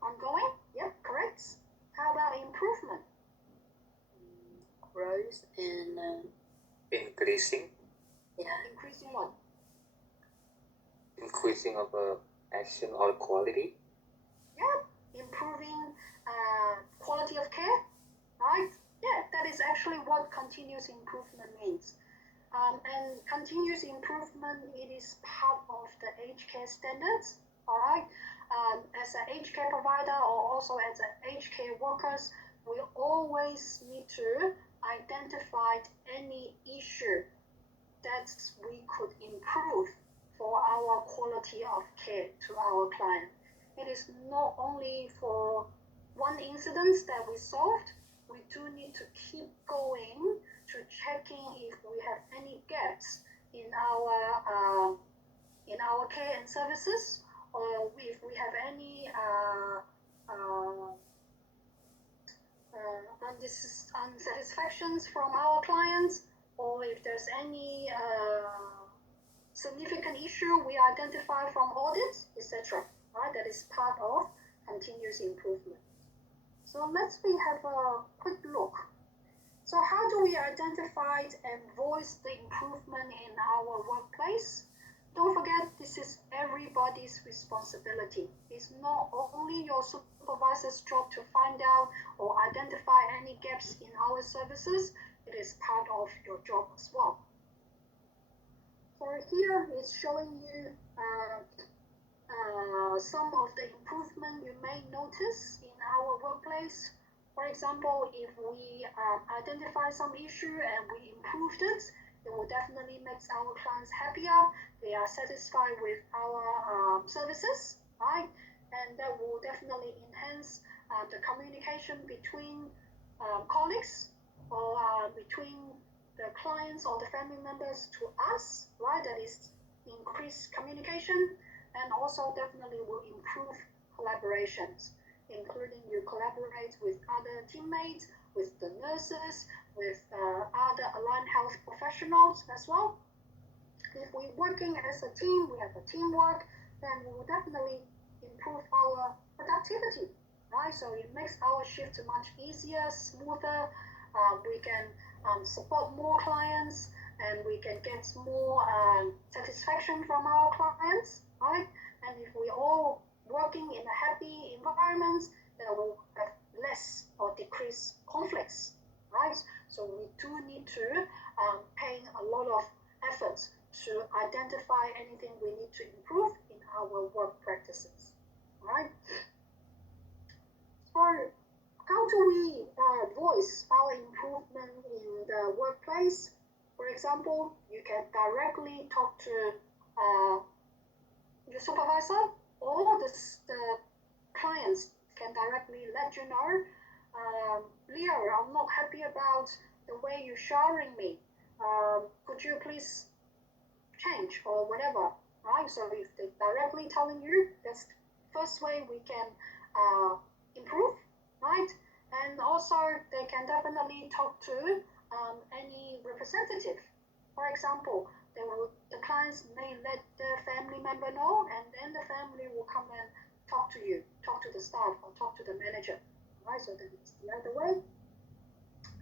Ongoing? Yep, correct. How about improvement? Growth and Increasing. yeah. Increasing what? Increasing of action or quality? Yeah, improving quality of care, right? Yeah, that is actually what continuous improvement means. And continuous improvement, it is part of the aged care standards, all right? As an aged care provider or also as an aged care workers, we always need to identify any issue that we could improve for our quality of care to our client. It is not only for one incident that we solved, we do need to keep going to checking if we have any gaps in our care and services, or if we have any unsatisfactions from our clients, or if there's any significant issue we identify from audits, etc. Right, that is part of continuous improvement. So let's have a quick look. So how do we identify and voice the improvement in our workplace? Don't forget, this is everybody's responsibility. It's not only your supervisor's job to find out or identify any gaps in our services, it is part of your job as well. So here is showing you some of the improvement you may notice in our workplace. For example, if we identify some issue and we improved it, it will definitely make our clients happier. They are satisfied with our services, right? And that will definitely enhance the communication between colleagues or between the clients or the family members to us, right? That is increased communication, and also definitely will improve collaborations, including you collaborate with other teammates, with the nurses, with other aligned health professionals as well. If we're working as a team, we have a teamwork, then we will definitely improve our productivity, right? So it makes our shift much easier, smoother. We can support more clients, and we can get more satisfaction from our clients, right? And if we all working in a happy environment, then we'll have less or decrease conflicts, right? So we do need to pay a lot of efforts to identify anything we need to improve in our work practices, right? So how do we voice our improvement in the workplace? For example, you can directly talk to your supervisor, or the clients can directly let you know, Leo, I'm not happy about the way you're showering me. Could you please change or whatever, right? So if they're directly telling you, that's the first way we can improve, right? And also they can definitely talk to any representative. For example, the clients may let their family member know, and then the family will come and talk to you, talk to the staff, or talk to the manager, right? So that is the other way.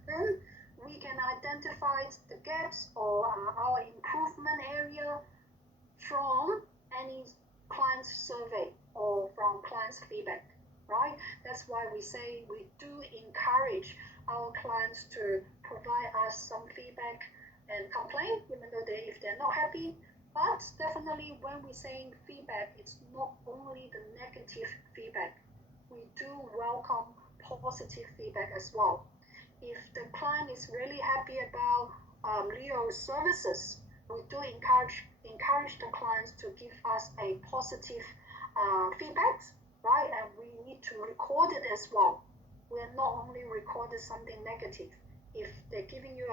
Then we can identify the gaps or our improvement area from any client survey or from client's feedback, right? That's why we say we do encourage our clients to provide us some feedback and complain, even though if they're not happy. But definitely when we're saying feedback, it's not only the negative feedback. We do welcome positive feedback as well. If the client is really happy about Leo's services, we do encourage the clients to give us a positive feedback, right? And we need to record it as well. We're not only recording something negative. If they're giving you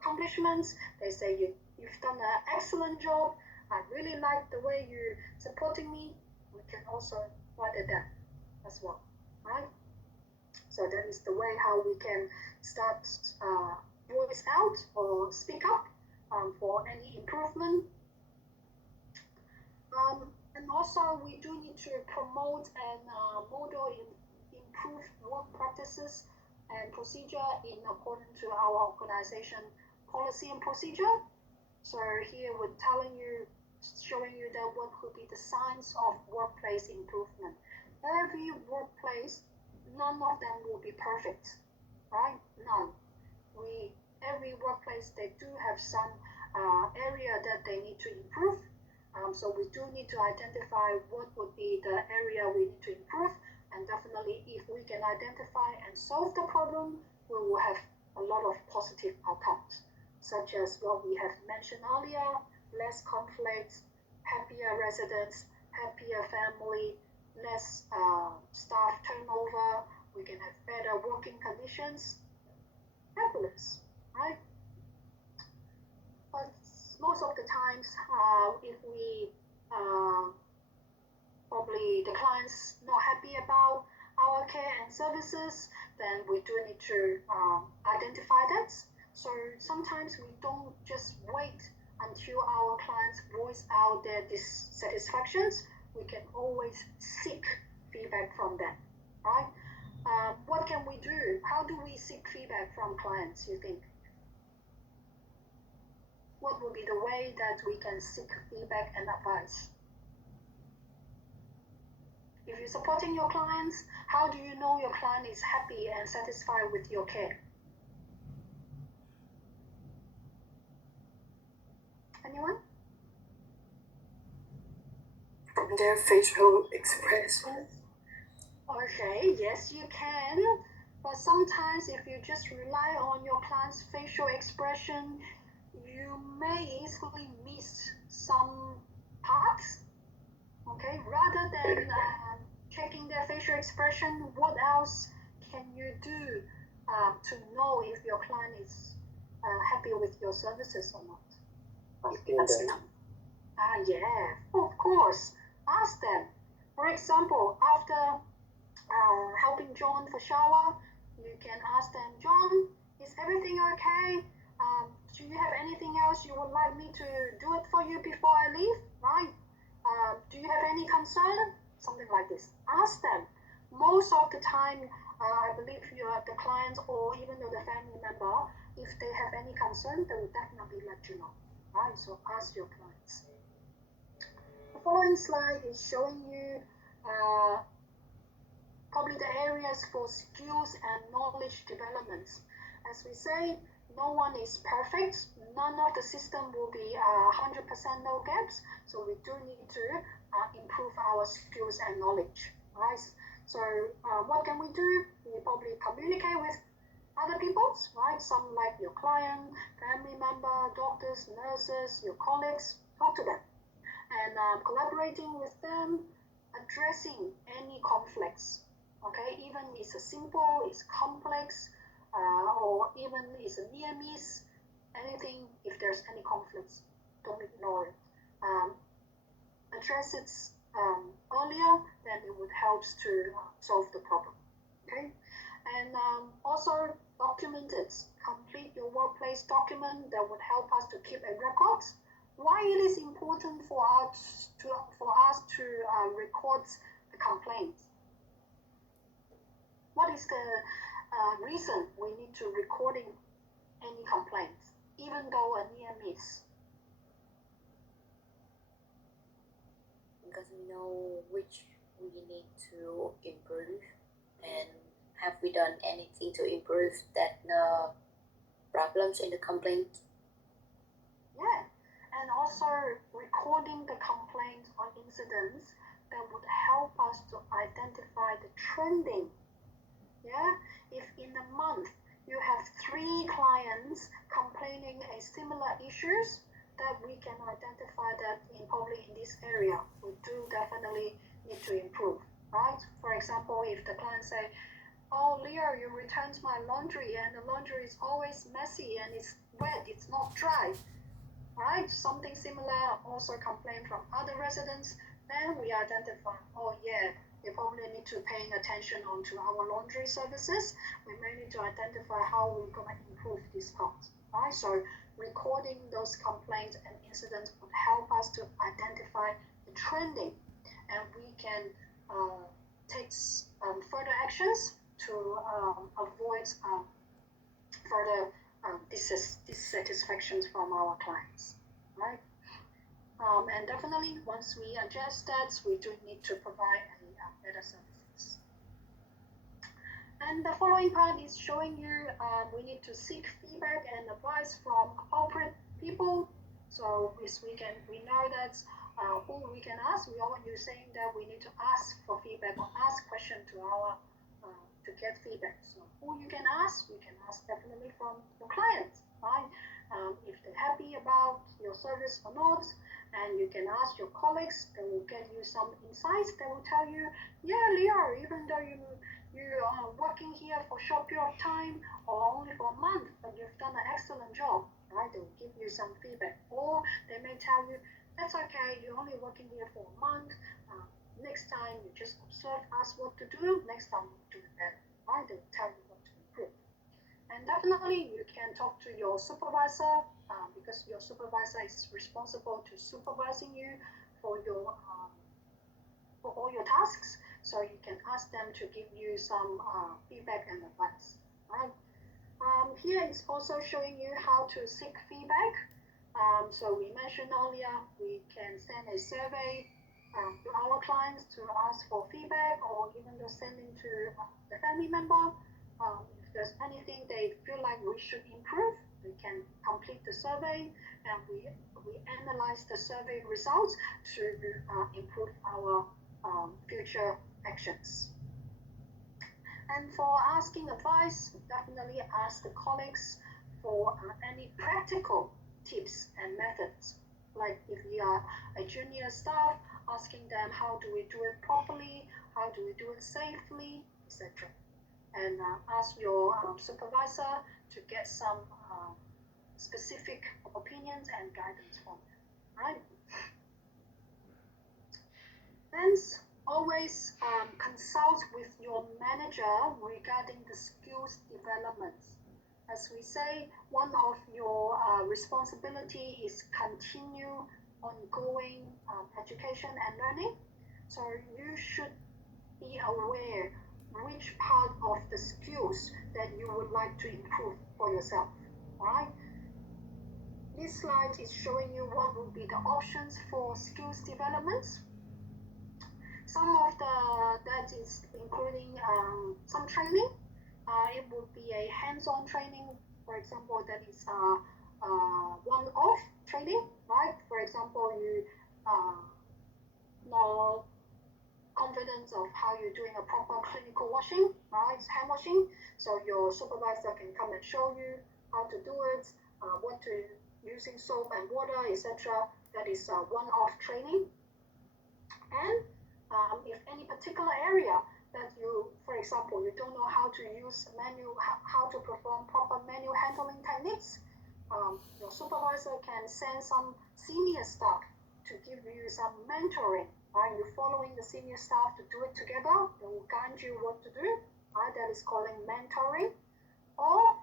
accomplishments, they say you've done an excellent job, I really like the way you're supporting me, we can also write it down as well, right? So that is the way how we can start voice out or speak up for any improvement. And also we do need to promote and model improved work practices and procedure in accordance to our organization policy and procedure. So here we're telling you showing you that what could be the signs of workplace improvement. Every workplace, none of them will be perfect, right? None. Every workplace, they do have some area that they need to improve. So we do need to identify what would be the area we need to improve. And definitely, if we can identify and solve the problem, we will have a lot of positive outcomes, such as what we have mentioned earlier: less conflicts, happier residents, happier family, less staff turnover. We can have better working conditions. Fabulous, right? But most of the times, if we probably the client's not happy about our care and services, then we do need to identify that. So sometimes we don't just wait until our clients voice out their dissatisfactions. We can always seek feedback from them, right? What can we do? How do we seek feedback from clients, you think? What would be the way that we can seek feedback and advice? If you're supporting your clients, how do you know your client is happy and satisfied with your care? Anyone? From their facial expression. Okay, yes, you can. But sometimes if you just rely on your client's facial expression, you may easily miss some parts. Okay, rather than checking their facial expression, what else can you do to know if your client is happy with your services or not? Asking them. Yeah, of course. Ask them. For example, after helping John for shower, you can ask them, John, is everything okay? Do you have anything else you would like me to do it for you before I leave? Right? Do you have any concern? Something like this. Ask them. Most of the time, I believe the clients or even though the family member, if they have any concern, they will definitely let you know. Right? So ask your clients. The following slide is showing you probably the areas for skills and knowledge developments. As we say, no one is perfect. None of the system will be 100% no gaps. So we do need to improve our skills and knowledge, right? So what can we do? We probably communicate with other people, right? Some like your client, family member, doctors, nurses, your colleagues. Talk to them. And collaborating with them, addressing any conflicts. Okay, even it's a simple, it's complex, or even it's a near miss, anything, if there's any conflicts, don't ignore it. Address it earlier, then it would help to solve the problem. Okay, and also document it. Complete your workplace document that would help us to keep a record. Why it is important for us to record the complaints? What is the reason we need to recording any complaints, even though a near miss? Because we know which we need to improve, and have we done anything to improve that problems in the complaint? Yeah, and also recording the complaints or incidents that would help us to identify the trending. Yeah, if in a month you have 3 clients complaining a similar issues, that we can identify that probably in this area we do definitely need to improve, right? For example, if the client say, oh Leo, you returned my laundry and the laundry is always messy and it's wet, it's not dry, right? Something similar also complained from other residents, then we identify, oh yeah, we probably need to paying attention onto our laundry services. We may need to identify how we're going to improve this part, right? So recording those complaints and incidents would help us to identify the trending, and we can take further actions to avoid further dissatisfactions from our clients, right? And definitely, once we adjust that, we do need to provide better services. And the following part is showing you we need to seek feedback and advice from appropriate people. So we know that who we can ask. We all you saying that we need to ask for feedback or ask question to our to get feedback. So who you can ask? We can ask definitely from your clients, right? If they're happy about your service or not, and you can ask your colleagues. They will get you some insights. They will tell you, yeah, Leo, even though you are working here for a short period of time or only for a month, but you've done an excellent job, right? They will give you some feedback. Or they may tell you, that's okay, you're only working here for a month. Next time you just observe, ask what to do. Next time you do it better, right? They will tell you what to improve. And definitely you can talk to your supervisor because your supervisor is responsible to supervising you for all your tasks. So you can ask them to give you some feedback and advice, right? Here it's also showing you how to seek feedback. So we mentioned earlier, we can send a survey to our clients to ask for feedback, or even just sending to the family member. If there's anything they feel like we should improve, we can complete the survey, and we analyze the survey results to improve our future actions. And for asking advice, definitely ask the colleagues for any practical tips and methods. Like if you are a junior staff, asking them how do we do it properly, how do we do it safely, etc. And ask your supervisor to get some specific opinions and guidance from them, right? Hence, always consult with your manager regarding the skills developments. As we say, one of your responsibility is continue ongoing education and learning. So you should be aware which part of the skills that you would like to improve for yourself, right? This slide is showing you what would be the options for skills developments. Some of that is including some training. It would be a hands-on training, for example, that is one-off training, right? For example, you know confidence of how you're doing a proper clinical washing, right? Hand washing. So your supervisor can come and show you how to do it, what to using soap and water, etc. That is one-off training. And if any particular area that you, for example, you don't know how to use how to perform proper manual handling techniques, your supervisor can send some senior staff to give you some mentoring. Right? You're following the senior staff to do it together. They will guide you what to do. Right? That is calling mentoring. Or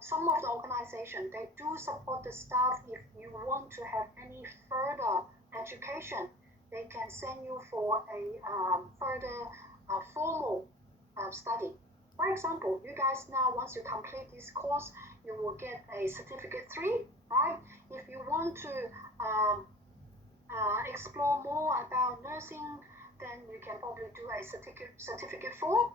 some of the organization, they do support the staff if you want to have any further education. They can send you for a further formal study. For example, you guys now, once you complete this course, you will get a certificate 3, right? If you want to explore more about nursing, then you can probably do a certificate 4,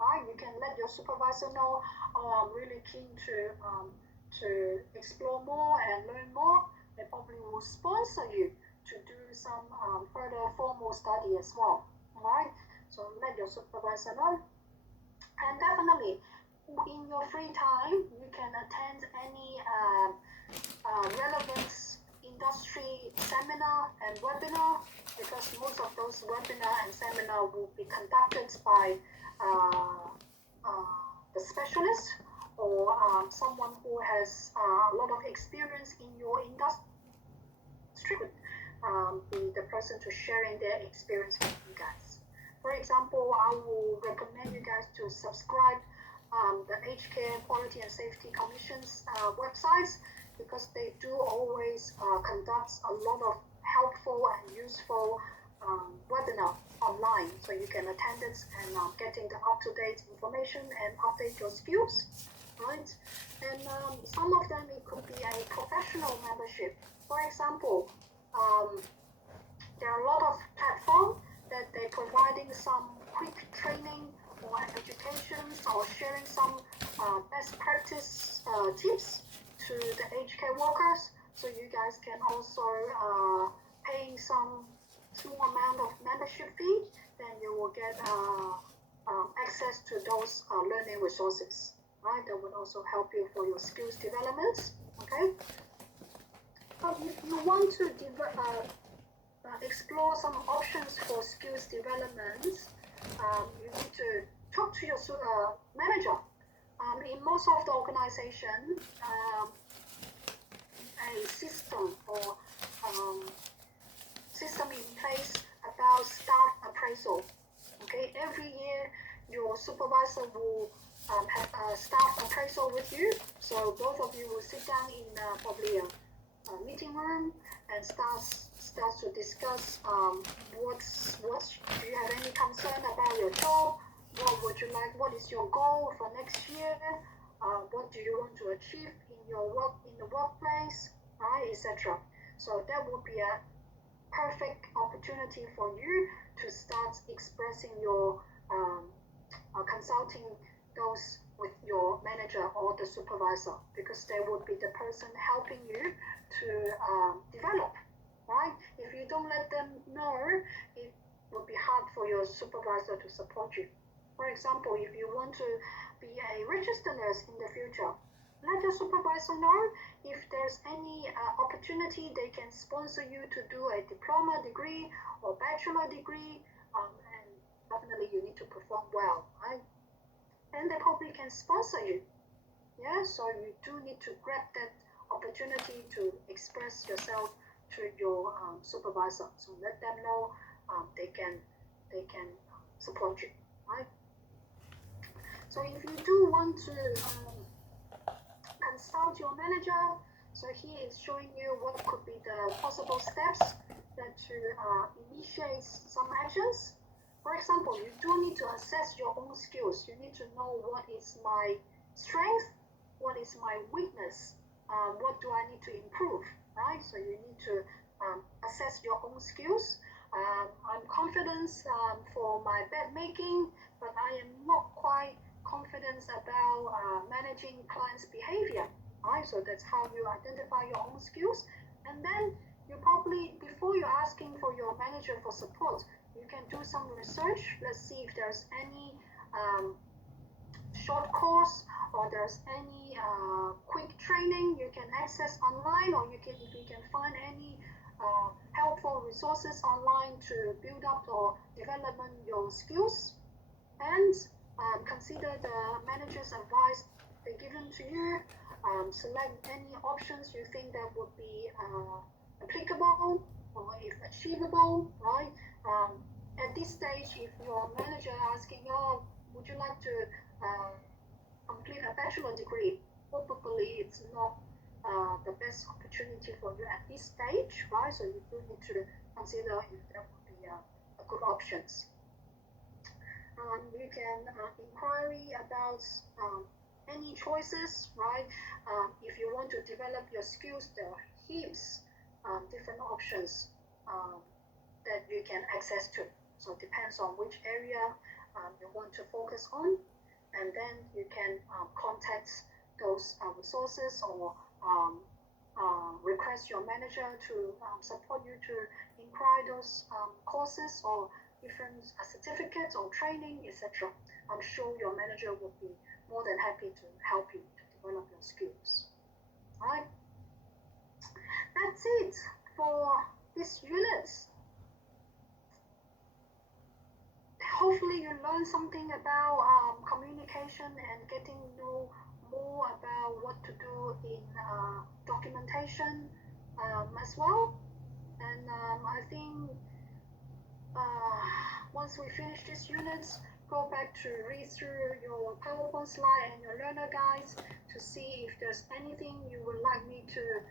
right? You can let your supervisor know, oh, I'm really keen to explore more and learn more. They probably will sponsor you to do some further formal study as well, right? So let your supervisor know. And definitely, in your free time, you can attend any relevant industry seminar and webinar, because most of those webinar and seminar will be conducted by the specialist or someone who has a lot of experience in your industry. Be the person to sharing their experience with you guys. For example, I will recommend you guys to subscribe the HK Quality and Safety Commission's websites, because they do always conduct a lot of helpful and useful webinar online, so you can attend it and getting the up-to-date information and update your skills, right? And some of them, it could be a professional membership. For example, there are a lot of platforms that they're providing some quick training or educations or sharing some best practice tips to the aged care workers. So you guys can also paying some small amount of membership fee, then you will get access to those learning resources, right? That would also help you for your skills development, okay? But if you want to explore some options for skills development, you need to talk to your manager. In most of the organization, a system or system in place about staff appraisal. Okay, every year your supervisor will have a staff appraisal with you. So both of you will sit down in probably a meeting room and start to discuss what do you have any concern about your job? What would you like? What is your goal for next year? What do you want to achieve in your work in the workplace, right, etc. So that would be a perfect opportunity for you to start expressing your consulting those with your manager or the supervisor, because they would be the person helping you to develop, right? If you don't let them know, it would be hard for your supervisor to support you. For example, if you want to be a registered nurse in the future, let your supervisor know if there's any opportunity they can sponsor you to do a diploma degree or bachelor degree, and definitely you need to perform well, right? And they probably can sponsor you. Yeah, so you do need to grab that opportunity to express yourself to your supervisor. So let them know they can support you, right? So if you do want to consult your manager, so he is showing you what could be the possible steps that to initiate some actions. For example, you do need to assess your own skills. You need to know what is my strength, what is my weakness, what do I need to improve, right? So you need to assess your own skills. I'm confident for my bed making, but I am not quite confident about managing clients' behavior, right? So that's how you identify your own skills. And then you probably, before you're asking for your manager for support, you can do some research. Let's see if there's any short course or there's any quick training you can access online, or if you can find any helpful resources online to build up or develop your skills. And consider the manager's advice they given to you. Select any options you think that would be applicable or if achievable, right? At this stage, if your manager asking, oh, would you like to complete a bachelor degree, probably it's not the best opportunity for you at this stage, right? So you do need to consider if that would be a good options. You can inquiry about any choices, right? If you want to develop your skills, there are heaps different options that you can access to. So it depends on which area you want to focus on, and then you can contact those resources or request your manager to support you to inquire those courses or different certificates or training, etc. I'm sure your manager will be more than happy to help you to develop your skills. Right? That's it for this unit. Hopefully you learned something about communication and getting to know more about what to do in documentation as well. And I think once we finish this unit, go back to read through your PowerPoint slide and your learner guides to see if there's anything you would like me to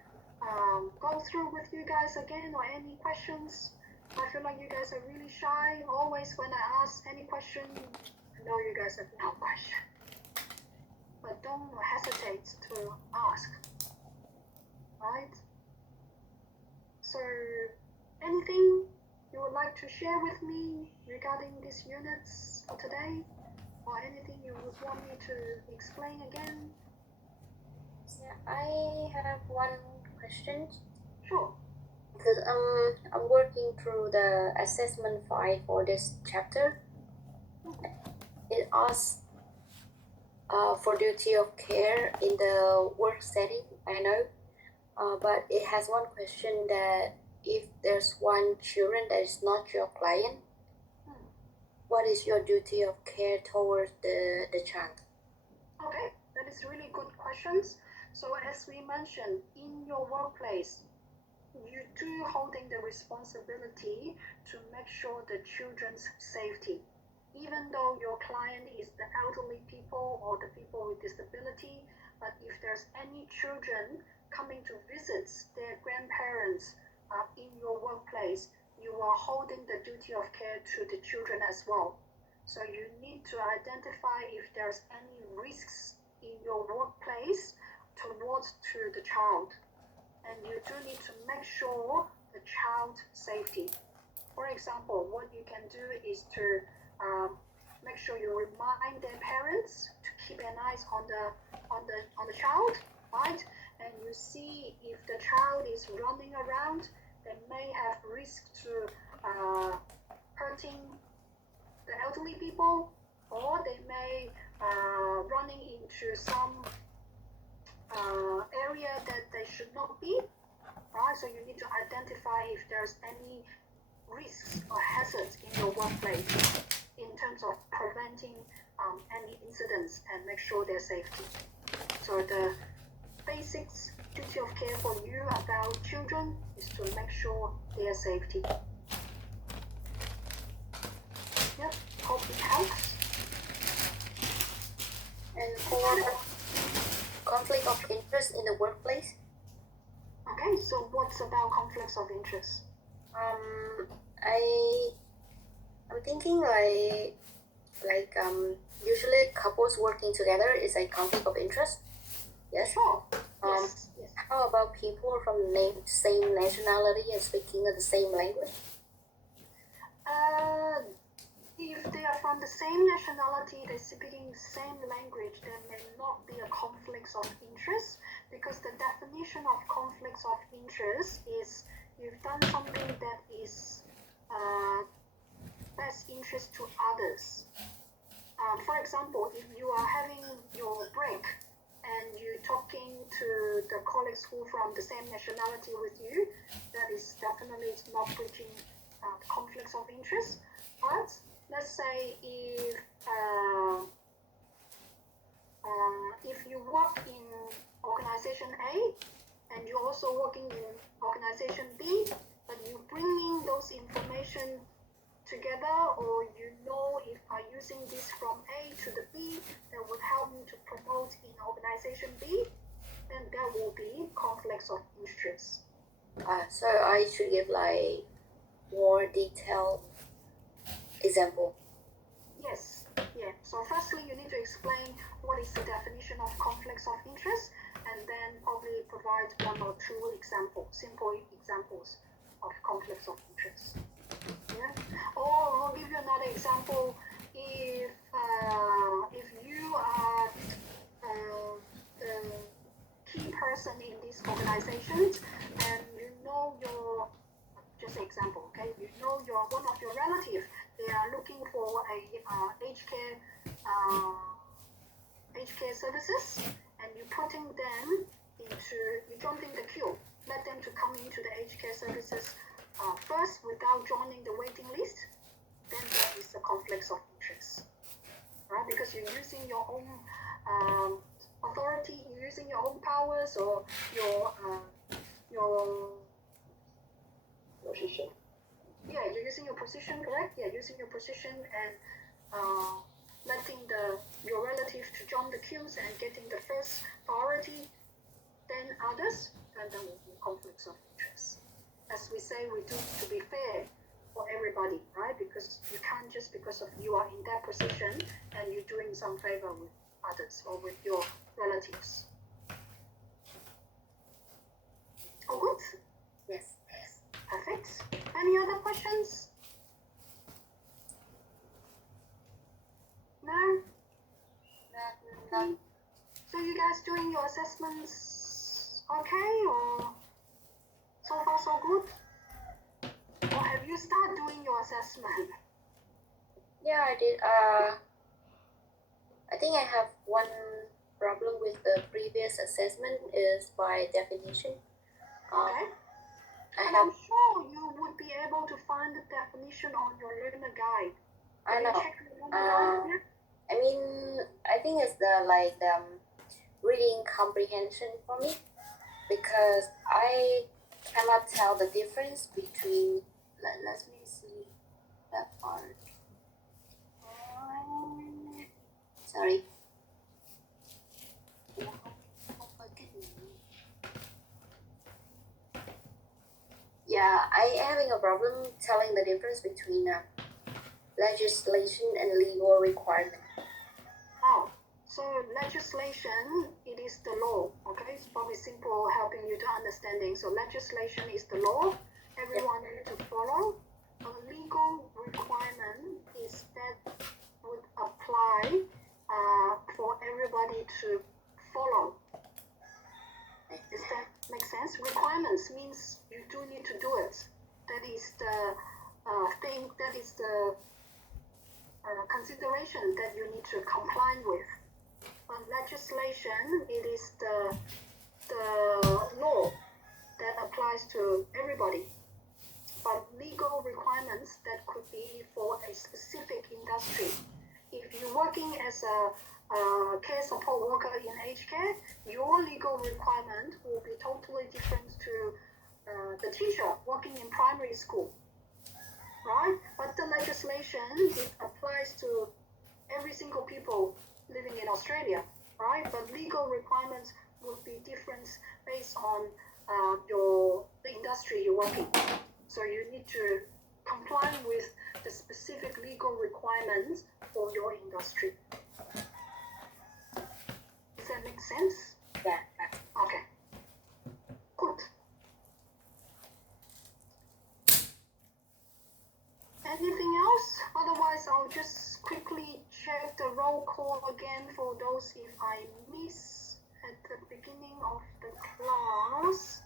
go through with you guys again, or any questions. I feel like you guys are really shy. Always when I ask any question, I know you guys have no question. But don't hesitate to ask, right? So, anything you would like to share with me regarding these units for today? Or anything you would want me to explain again? Yeah, I have one question Sure. because I'm working through the assessment file for this chapter. It asks for duty of care in the work setting, I know, but it has one question that if there's one children that is not your client, what is your duty of care towards the child? Okay, that is really good questions. So as we mentioned, in your workplace, you do holding the responsibility to make sure the children's safety. Even though your client is the elderly people or the people with disability, but if there's any children coming to visit their grandparents in your workplace, you are holding the duty of care to the children as well. So you need to identify if there's any risks in your workplace towards to the child. And you do need to make sure the child safety. For example, what you can do is to make sure you remind their parents to keep an eye on the child, right? And you see if the child is running around, they may have risk to hurting the elderly people, or they may running into some area that they should not be, right? So you need to identify if there's any risks or hazards in your workplace in terms of preventing any incidents and make sure their safety. So the basics duty of care for you about children is to make sure their safety. Yep, hope it helps. And for conflict of interest in the workplace, Okay, so what's about conflicts of interest? I'm thinking usually couples working together is a conflict of interest. Yes. Sure. Yes. How about people from same nationality and speaking the same language? If they are from the same nationality, they're speaking the same language, there may not be a conflict of interest, because the definition of conflicts of interest is you've done something that is best interest to others. For example, if you are having your break and you're talking to the colleagues who from the same nationality with you, that is definitely not breaching conflicts of interest. But let's say if you work in organization A and you're also working in organization B, but you bringing those information together, or you know if by using this from A to the B that would help me to promote in organization B, then there will be conflicts of interest. So I should give like more detailed example. Yes, yeah. So firstly, you need to explain what is the definition of conflicts of interest, and then probably provide one or two examples, simple examples of conflicts of interest. Yeah. Or I'll give you another example. If you are the key person in these organizations, and you know your, just an example, okay? You know your one of your relatives, they are looking for a aged care services, and you putting them into, you jumping the queue, let them to come into the aged care services first without joining the waiting list, then that is a conflict of interest, right? Because you're using your own authority, you're using your own powers, or your position. Yeah, you're using your position, correct? Yeah, using your position and letting your relative to join the queues and getting the first priority, then others, then there will be conflicts of interest. As we say, we do to be fair for everybody, right? Because you can't just because of you are in that position and you're doing some favor with others or with your relatives. Oh, good. Yes. Okay. So you guys doing your assessments okay, or so far so good? Or have you started doing your assessment? Yeah, I did. I think I have one problem with the previous assessment is by definition. Okay. I And have. I'm sure you would be able to find the definition on your learner guide. I Have you know. checked your learner guide yet? I mean, I think it's the reading comprehension for me because I cannot tell the difference between. Let me see that part. Sorry. Yeah, I having a problem telling the difference between legislation and legal requirement. Oh, so legislation, it is the law, okay? It's probably simple helping you to understanding. So legislation is the law, everyone need to follow. A legal requirement is that would apply for everybody to follow. Does that make sense? Requirements means you do need to do it. That is the thing, that is the consideration that you need to comply with. But legislation, it is the law that applies to everybody. But legal requirements that could be for a specific industry. If you're working as a care support worker in aged care, your legal requirement will be totally different to the teacher working in primary school, right? But the legislation, it applies to every single people living in Australia, right? But legal requirements would be different based on the industry you're working. So you need to comply with the specific legal requirements for your industry. Does that make sense? Yeah. Okay. Good. Anything else? Otherwise, I'll just quickly check the roll call again for those if I miss at the beginning of the class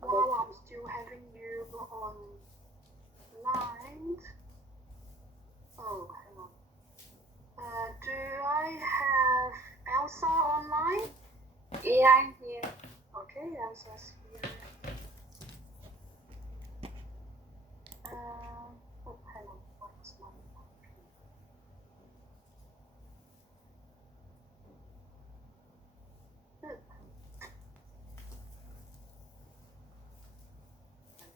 while I'm still having you online. Oh, hang on. Do I have Elsa online? Yeah, I'm here. Okay, Elsa's here. Oh, hang on. What's my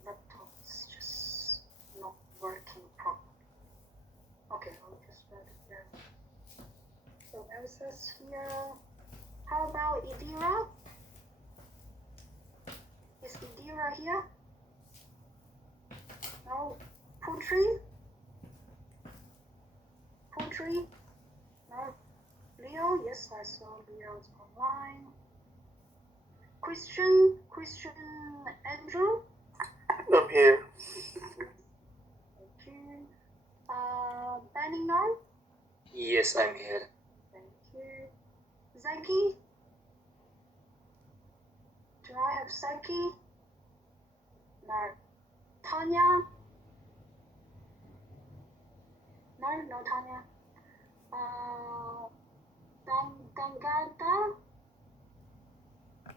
laptop is just not working properly. Okay, I'll just write it down. So Elsa's here. How about Idira? Is Idira here? No. Putri? Putri? No. Leo? Yes, I saw Leo's online. Christian Andrew? I'm here. Thank you. Benino? Yes, I'm here. Thank you. Zaki? Do I have Zaki? No. Tanya? No Tanya.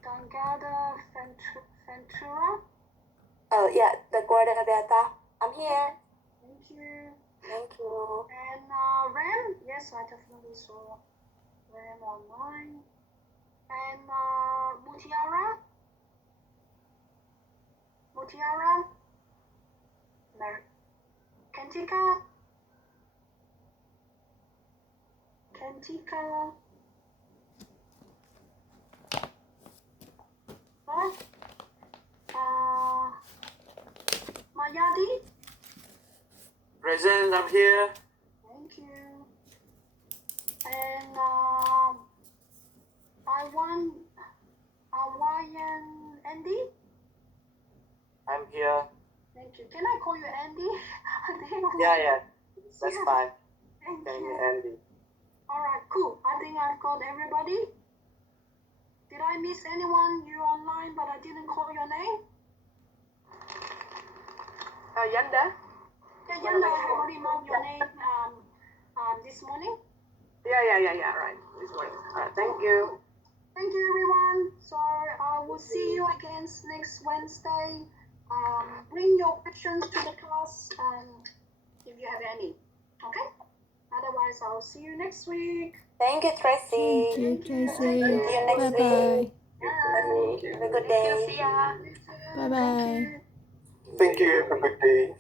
Dangada Ventura? Oh yeah, the Guardabeta. I'm here. Thank you. Thank you. And Ram? Yes, I definitely saw Ram online. And Mutiara? Mutiara? No. Kentika? Kentika? No? Mayadi? Present, I'm here. Thank you. And Hawaiian Andy? I'm here. Thank you. Can I call you Andy? Yeah, that's Yeah. fine. Thank Thank you, you. Andy. Alright, cool. I think I've got everybody. Did I miss anyone? You're online, but I didn't call your name. Yanda? Yeah, Yanda, I have already marked your name this morning. Yeah, right. This morning. Thank you. Thank you, everyone. So I will see you again next Wednesday. Bring your questions to the class if you have any. Okay? Otherwise, I'll see you next week. Thank you, Tracy. Thank you, Tracy. See you next Bye bye. Bye. Have a good day. See ya. Bye bye. Thank you. Have a good day.